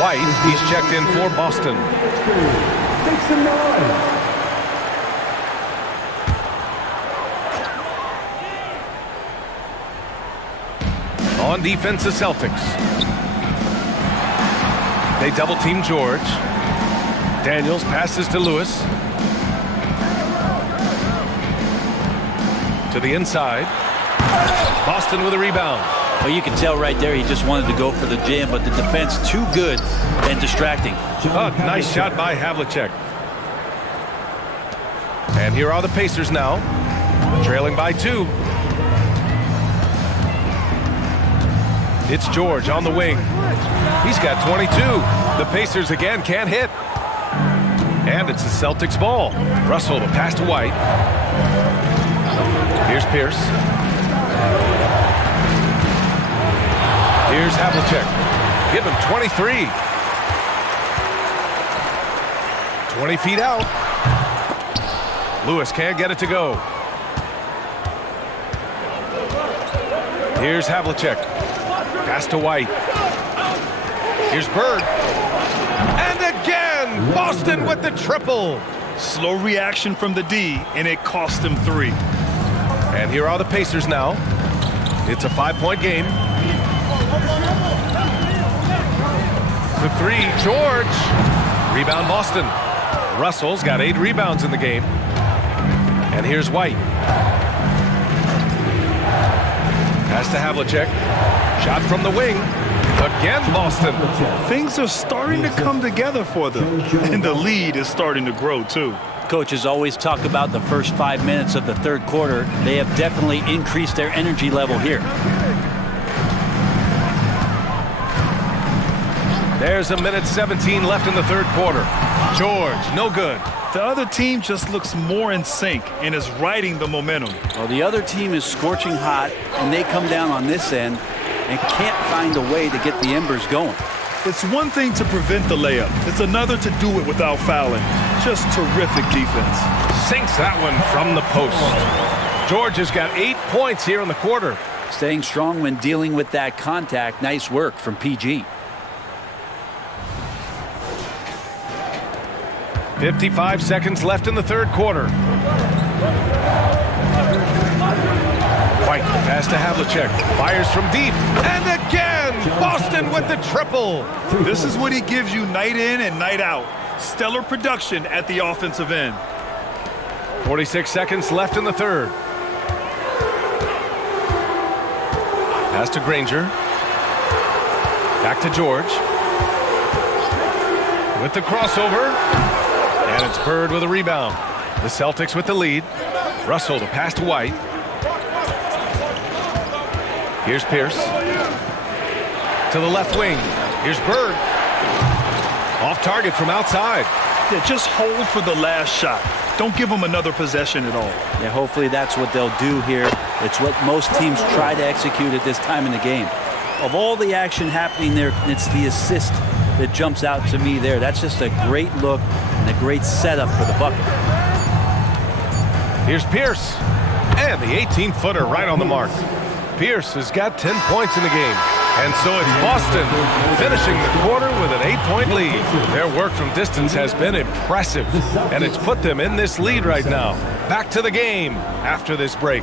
White, he's checked in for Boston. Make some noise. On defense, the Celtics. They double-team George. Daniels passes to Lewis. To the inside. Boston with a rebound. Well, you can tell right there he just wanted to go for the jam, but the defense too good and distracting. Oh, nice shot by Havlicek. And here are the Pacers now, trailing by 2. It's George on the wing. He's got 22. The Pacers again can't hit. And it's the Celtics ball. Russell to pass to White. Here's Pierce. Here's Havlicek. Give him 23. 20 feet out. Lewis can't get it to go. Here's Havlicek. Pass to White. Here's Bird. And again, Boston with the triple. Slow reaction from the D, and it cost him 3. And here are the Pacers now. It's a 5-point game. The 3, George. Rebound Boston. Russell's got 8 rebounds in the game. And here's White. Pass to Havlicek. Shot from the wing. Again, Boston. Things are starting to come together for them, and the lead is starting to grow, too. Coaches always talk about the first 5 minutes of the third quarter. They have definitely increased their energy level here. There's 1:17 left in the third quarter. George, no good. The other team just looks more in sync and is riding the momentum. Well, the other team is scorching hot, and they come down on this end and can't find a way to get the embers going. It's one thing to prevent the layup. It's another to do it without fouling. Just terrific defense. Sinks that one from the post. George has got 8 points here in the quarter. Staying strong when dealing with that contact. Nice work from PG. 55 seconds left in the third quarter. White pass to Havlicek. Fires from deep. And again, Boston with the triple. This is what he gives you night in and night out. Stellar production at the offensive end. 46 seconds left in the third. Pass to Granger. Back to George. With the crossover. And it's Bird with a rebound. The Celtics with the lead. Russell to pass to White. Here's Pierce. To the left wing. Here's Bird. Off target from outside. Yeah, just hold for the last shot. Don't give them another possession at all. Yeah, hopefully that's what they'll do here. It's what most teams try to execute at this time in the game. Of all the action happening there, it's the assist that jumps out to me there. That's just a great look and a great setup for the bucket. Here's Pierce. And the 18-footer right on the mark. Pierce has got 10 points in the game. And so it's Boston finishing the quarter with an 8-point lead. Their work from distance has been impressive, and it's put them in this lead right now. Back to the game after this break.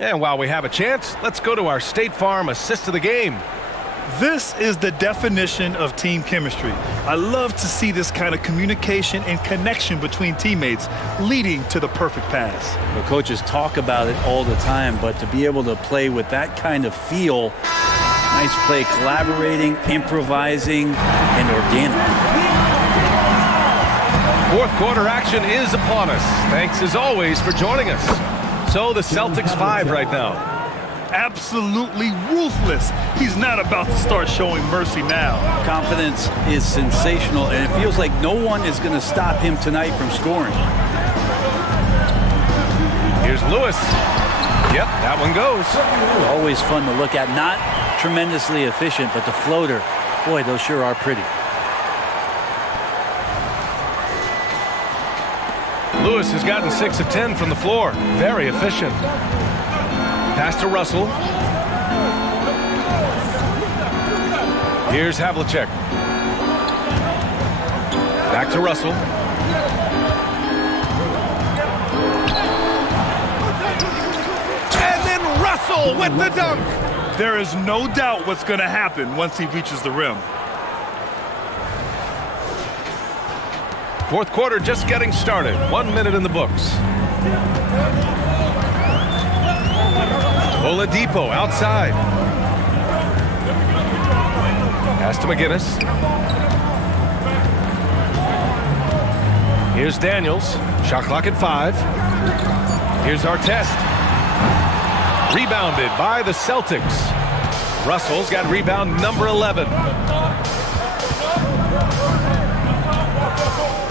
And while we have a chance, let's go to our State Farm assist of the game. This is the definition of team chemistry. I love to see this kind of communication and connection between teammates leading to the perfect pass. The coaches talk about it all the time, but to be able to play with that kind of feel, nice play, collaborating, improvising, and organic. Fourth quarter action is upon us. Thanks as always for joining us. So the Celtics 5 right now. Absolutely ruthless. He's not about to start showing mercy now. Confidence is sensational, and it feels like no one is going to stop him tonight from scoring. Here's Lewis. Yep, that one goes. Always fun to look at. Not tremendously efficient, but the floater Boy, those sure are pretty. Lewis has gotten 6 of 10 from the floor. Very efficient. Pass to Russell. Here's Havlicek. Back to Russell. And then Russell with the dunk. There is no doubt what's going to happen once he reaches the rim. Fourth quarter just getting started. 1 minute in the books. Oladipo outside. Pass to McGinnis. Here's Daniels. Shot clock at 5. Here's Artest. Rebounded by the Celtics. Russell's got rebound number 11.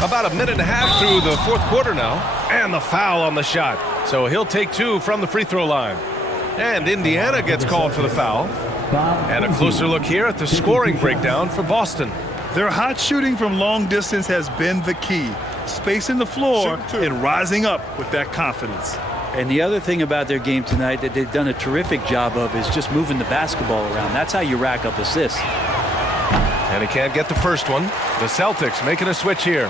About a minute and a half through the fourth quarter now. And the foul on the shot. So he'll take 2 from the free throw line. And Indiana gets called for the foul. And a closer look here at the scoring breakdown for Boston. Their hot shooting from long distance has been the key. Spacing the floor and rising up with that confidence. And the other thing about their game tonight that they've done a terrific job of is just moving the basketball around. That's how you rack up assists. And he can't get the first one. The Celtics making a switch here.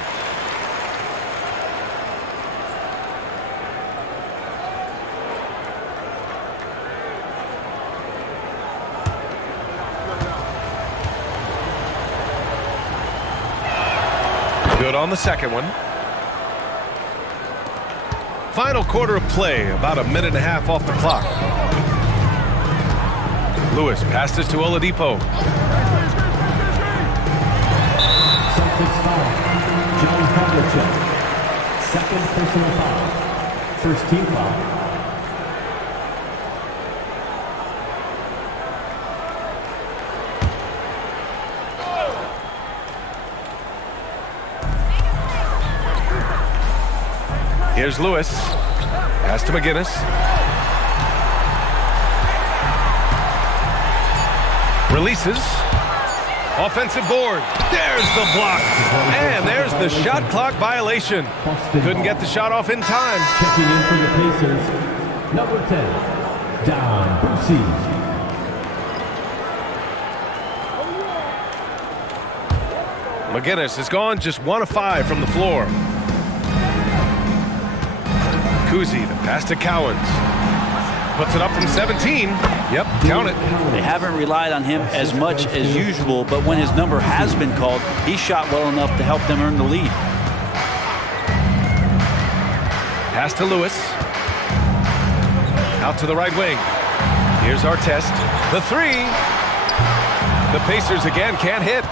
Good on the second one. Final quarter of play, about a minute and a half off the clock. Lewis passes to Oladipo. Celtics foul. John Havlicek. Second personal foul. First team foul. Here's Lewis. Pass to McGinnis. Releases. Offensive board. There's the block. And there's the shot clock violation. Couldn't get the shot off in time. Checking in for the Pacers. Number 10. Don Boosie. McGinnis has gone just 1 of 5 from the floor. Kuzi, the pass to Cowens. Puts it up from 17. Yep, count it. They haven't relied on him as much as usual, but when his number has been called, he shot well enough to help them earn the lead. Pass to Lewis. Out to the right wing. Here's Artest. The 3. The Pacers again can't hit.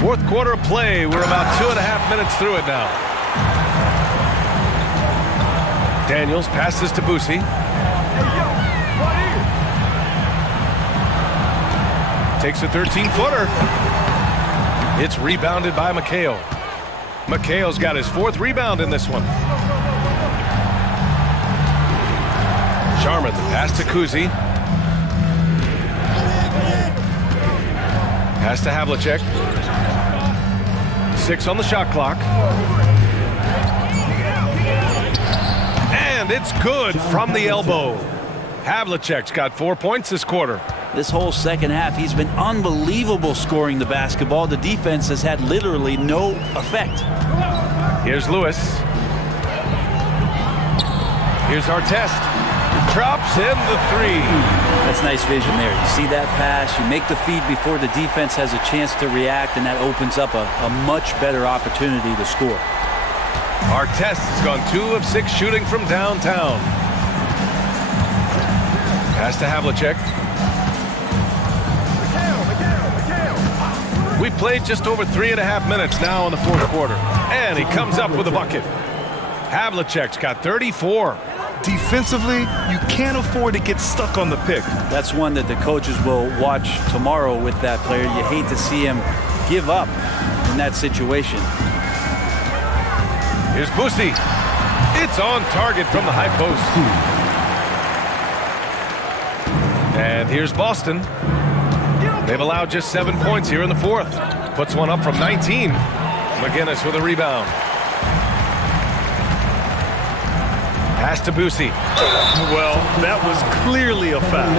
Fourth quarter of play. We're about 2.5 minutes through it now. Daniels passes to Boosie. Takes a 13-footer. It's rebounded by McHale. McHale's got his 4th rebound in this one. Sharman, the pass to Kuzi. Pass to Havlicek. 6 on the shot clock. And it's good from the elbow. Havlicek's got 4 points this quarter. This whole second half, he's been unbelievable scoring the basketball. The defense has had literally no effect. Here's Lewis. Here's Artest. Drops in the 3. That's nice vision there. You see that pass, you make the feed before the defense has a chance to react, and that opens up a much better opportunity to score. Artest has gone 2 of 6 shooting from downtown. Pass to Havlicek. We've played just over 3.5 minutes now in the fourth quarter. And he comes up with a bucket. Havlicek's got 34. Defensively, you can't afford to get stuck on the pick. That's one that the coaches will watch tomorrow with that player. You hate to see him give up in that situation. Here's Boosie. It's on target from the high post. And here's Boston. They've allowed just 7 points here in the fourth. Puts one up from 19. McGinnis with a rebound. Pass to Boosie. Well, that was clearly a foul.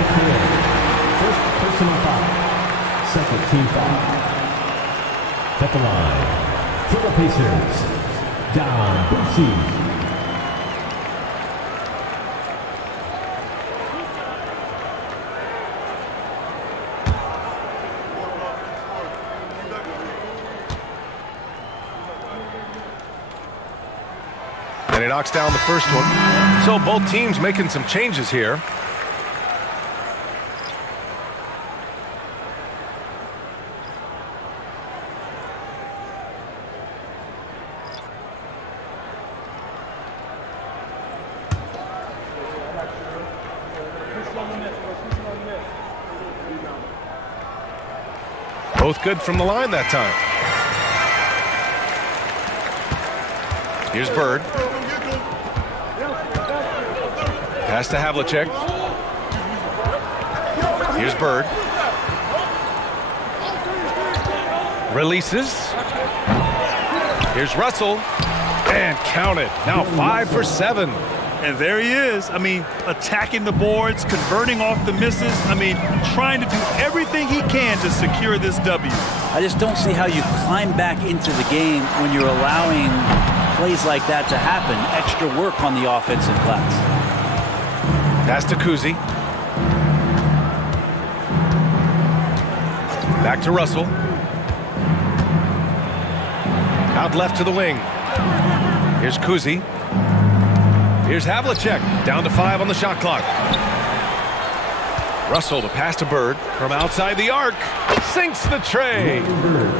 First personal foul. Second team foul. At the line for the Pacers, Don Boosie. And he knocks down the first one. So both teams making some changes here. Both good from the line that time. Here's Bird. Pass to Havlicek. Here's Bird. Releases. Here's Russell. And count it. Now 5 for 7. And there he is. I mean, attacking the boards, converting off the misses. I mean, trying to do everything he can to secure this W. I just don't see how you climb back into the game when you're allowing plays like that to happen. Extra work on the offensive glass. Pass to Kuzi. Back to Russell. Out left to the wing. Here's Kuzi. Here's Havlicek. Down to 5 on the shot clock. Russell to pass to Bird from outside the arc. Sinks the tray.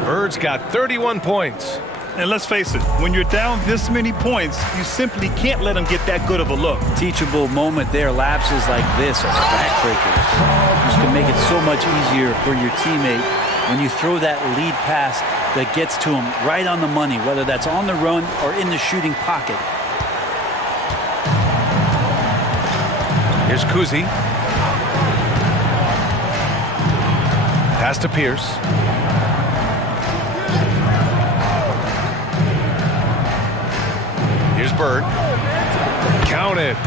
Bird's got 31 points. And let's face it, when you're down this many points, you simply can't let them get that good of a look. Teachable moment there. Lapses like this are backbreakers. Just can make it so much easier for your teammate when you throw that lead pass that gets to him right on the money, whether that's on the run or in the shooting pocket. Here's Kuzi. Pass to Pierce. Here's Bird. Count it.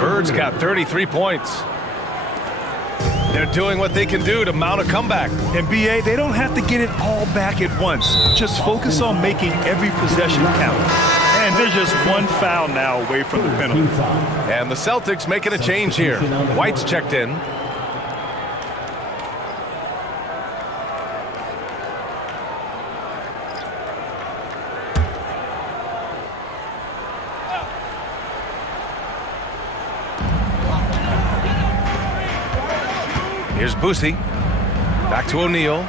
Bird's got 33 points. They're doing what they can do to mount a comeback. And BA, they don't have to get it all back at once. Just focus on making every possession count. And they're just one foul now away from the penalty. And the Celtics making a change here. White's checked in. Here's Boosie. Back to O'Neal.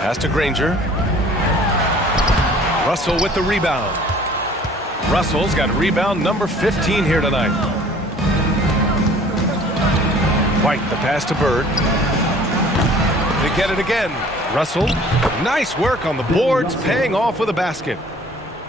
Pass to Granger. Russell with the rebound. Russell's got rebound number 15 here tonight. White, the pass to Bird. They get it again. Russell, nice work on the boards, paying off with a basket.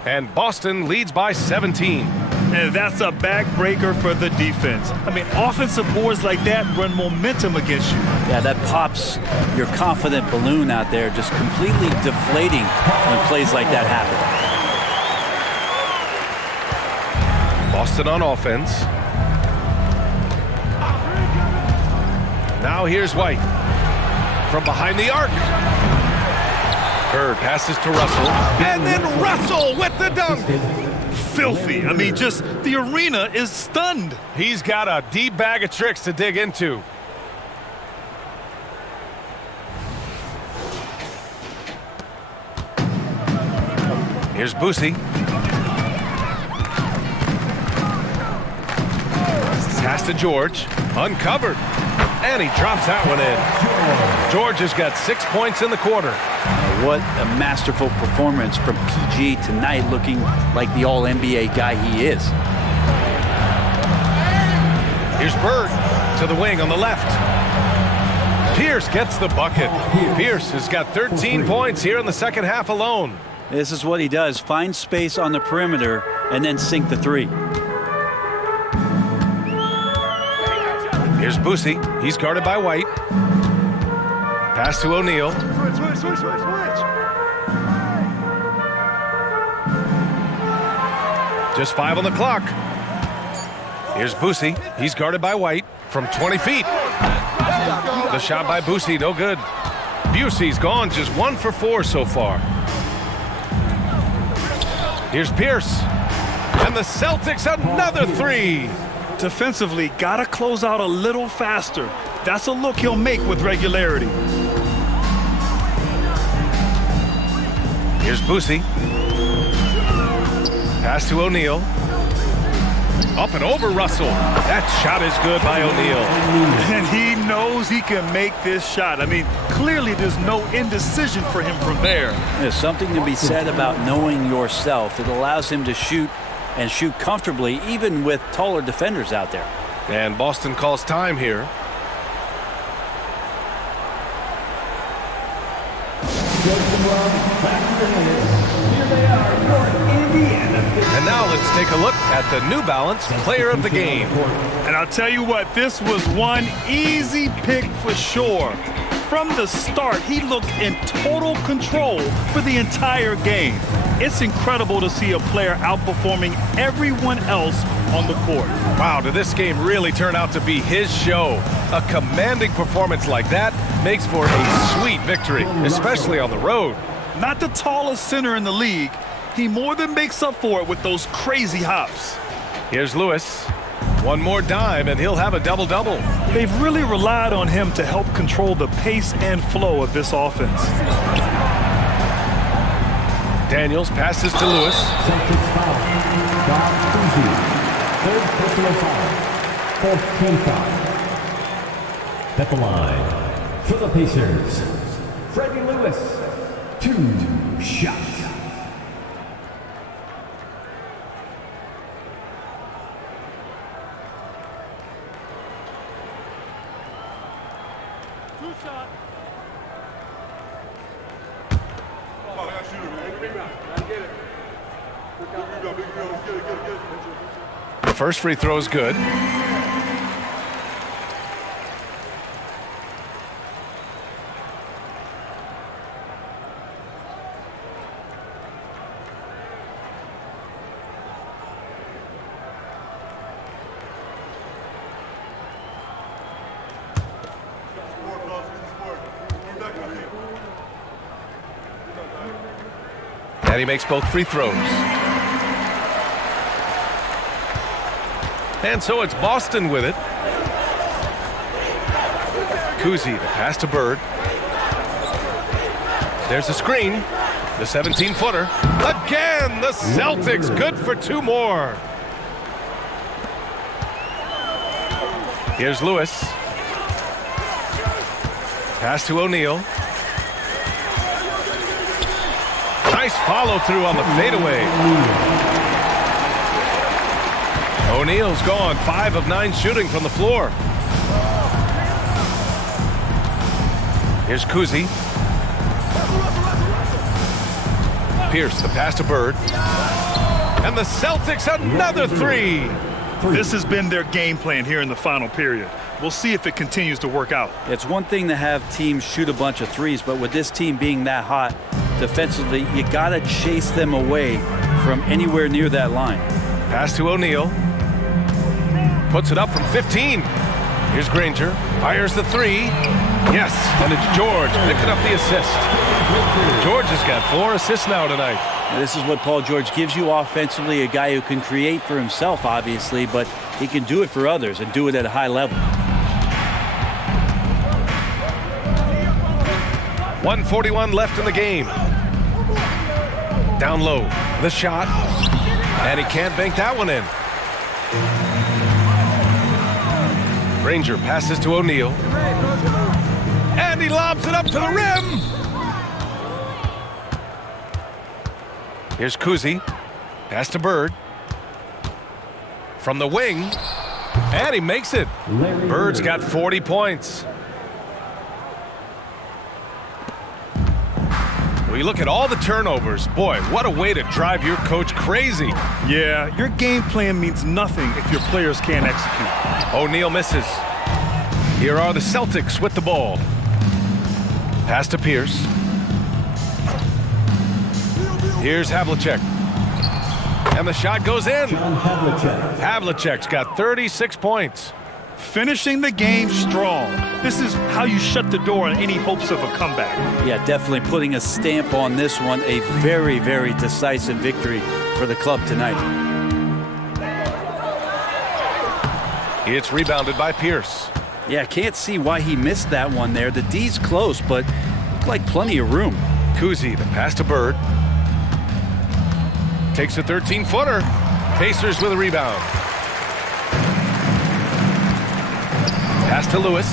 And Boston leads by 17. And that's a backbreaker for the defense. I mean, offensive boards like that run momentum against you. Yeah, that pops your confident balloon out there, just completely deflating when plays like that happen. Boston on offense. Now here's White. From behind the arc. Bird passes to Russell. And then Russell with the dunk. Filthy. I mean, just the arena is stunned. He's got a deep bag of tricks to dig into. Here's Boosie. Pass to George. Uncovered. And he drops that one in. George has got 6 points in the quarter. What a masterful performance from PG tonight, looking like the All-NBA guy he is. Here's Bird to the wing on the left. Pierce gets the bucket. Pierce has got 13 points here in the second half alone. This is what he does. Find space on the perimeter and then sink the three. Here's Boosie. He's guarded by White. Pass to O'Neal. Switch. Just 5 on the clock. Here's Boosie. He's guarded by White from 20 feet. The shot by Boosie, no good. Busey's gone just 1 for 4 so far. Here's Pierce. And the Celtics another 3. Defensively, gotta close out a little faster. That's a look he'll make with regularity. Here's Boosie. Pass to O'Neal. Up and over Russell. That shot is good by O'Neal. And he knows he can make this shot. I mean, clearly there's no indecision for him from there. There's something to be said about knowing yourself. It allows him to shoot and shoot comfortably, even with taller defenders out there. And Boston calls time here. And now let's take a look at the New Balance Player of the Game. And I'll tell you what, this was one easy pick for sure. From the start, he looked in total control for the entire game. It's incredible to see a player outperforming everyone else on the court. Wow, did this game really turn out to be his show? A commanding performance like that makes for a sweet victory, especially on the road. Not the tallest center in the league, he more than makes up for it with those crazy hops. Here's Lewis. One more dime and he'll have a double-double. They've really relied on him to help control the pace and flow of this offense. Daniels passes to Lewis. Celtics foul. Bob Cousy. Third personal foul. Fourth team foul. At the line for the Pacers, Freddie Lewis. 2 shots. The first free throw is good. And he makes both free throws. And so it's Boston with it. Cousy, the pass to Bird. There's a screen. The 17-footer. Again, the Celtics good for 2 more. Here's Lewis. Pass to O'Neal. Nice follow through on the fadeaway. O'Neal's gone 5 of 9 shooting from the floor. Here's Cousy. Pierce, the pass to Bird. And the Celtics another 3. This has been their game plan here in the final period. We'll see if it continues to work out. It's one thing to have teams shoot a bunch of threes, but with this team being that hot defensively, you got to chase them away from anywhere near that line. Pass to O'Neal. Puts it up from 15. Here's Granger. Fires the 3. Yes, and it's George picking up the assist. George has got 4 assists now tonight. This is what Paul George gives you offensively, a guy who can create for himself, obviously, but he can do it for others and do it at a high level. 1:41 left in the game. Down low, the shot, and he can't bank that one in. Granger passes to O'Neal, and he lobs it up to the rim. Here's Cousy, pass to Bird. From the wing, and he makes it. Bird's got 40 points. Well, you look at all the turnovers. Boy, what a way to drive your coach crazy. Yeah, your game plan means nothing if your players can't execute. O'Neal misses. Here are the Celtics with the ball. Pass to Pierce. Here's Havlicek. And the shot goes in. Havlicek's got 36 points. Finishing the game strong. This is how you shut the door on any hopes of a comeback. Yeah, definitely putting a stamp on this one. A very, very decisive victory for the club tonight. It's rebounded by Pierce. Yeah, can't see why he missed that one there. The D's close, but looked like plenty of room. Kuzi, the pass to Bird. Takes a 13-footer. Pacers with a rebound. Pass to Lewis.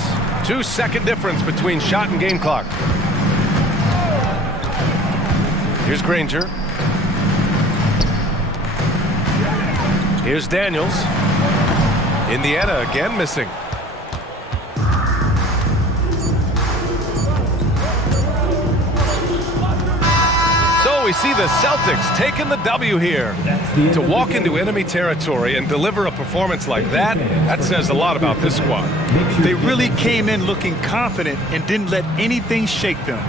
2-second difference between shot and game clock. Here's Granger. Here's Daniels. Indiana again missing. So we see the Celtics taking the W here. To walk into enemy territory and deliver a performance like that, that says a lot about this squad. They really came in looking confident and didn't let anything shake them.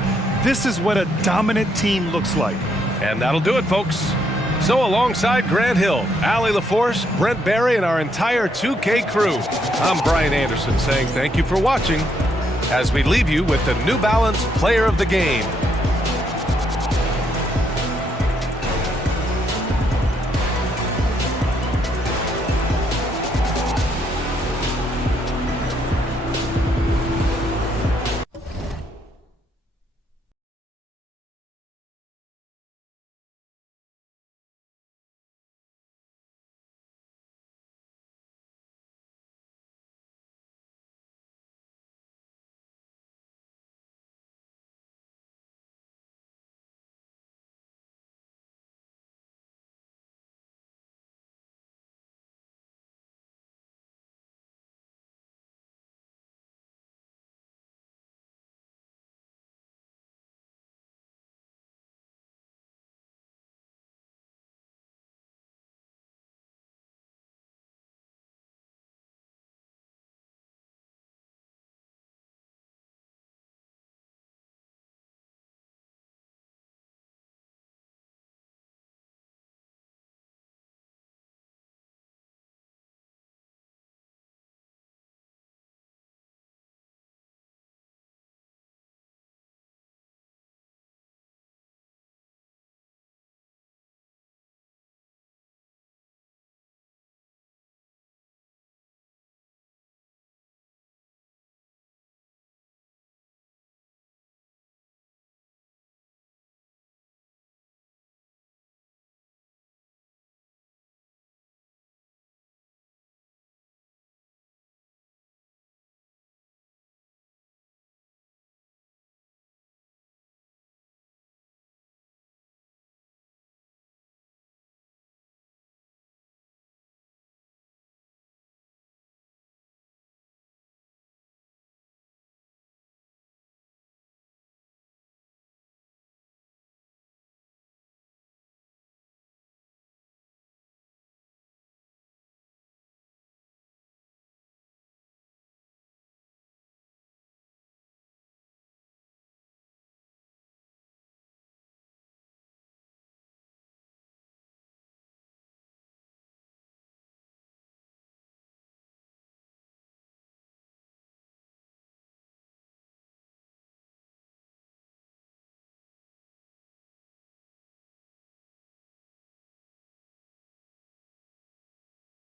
This is what a dominant team looks like. And that'll do it, folks. So alongside Grant Hill, Allie LaForce, Brent Barry, and our entire 2K crew, I'm Brian Anderson saying thank you for watching as we leave you with the New Balance Player of the Game.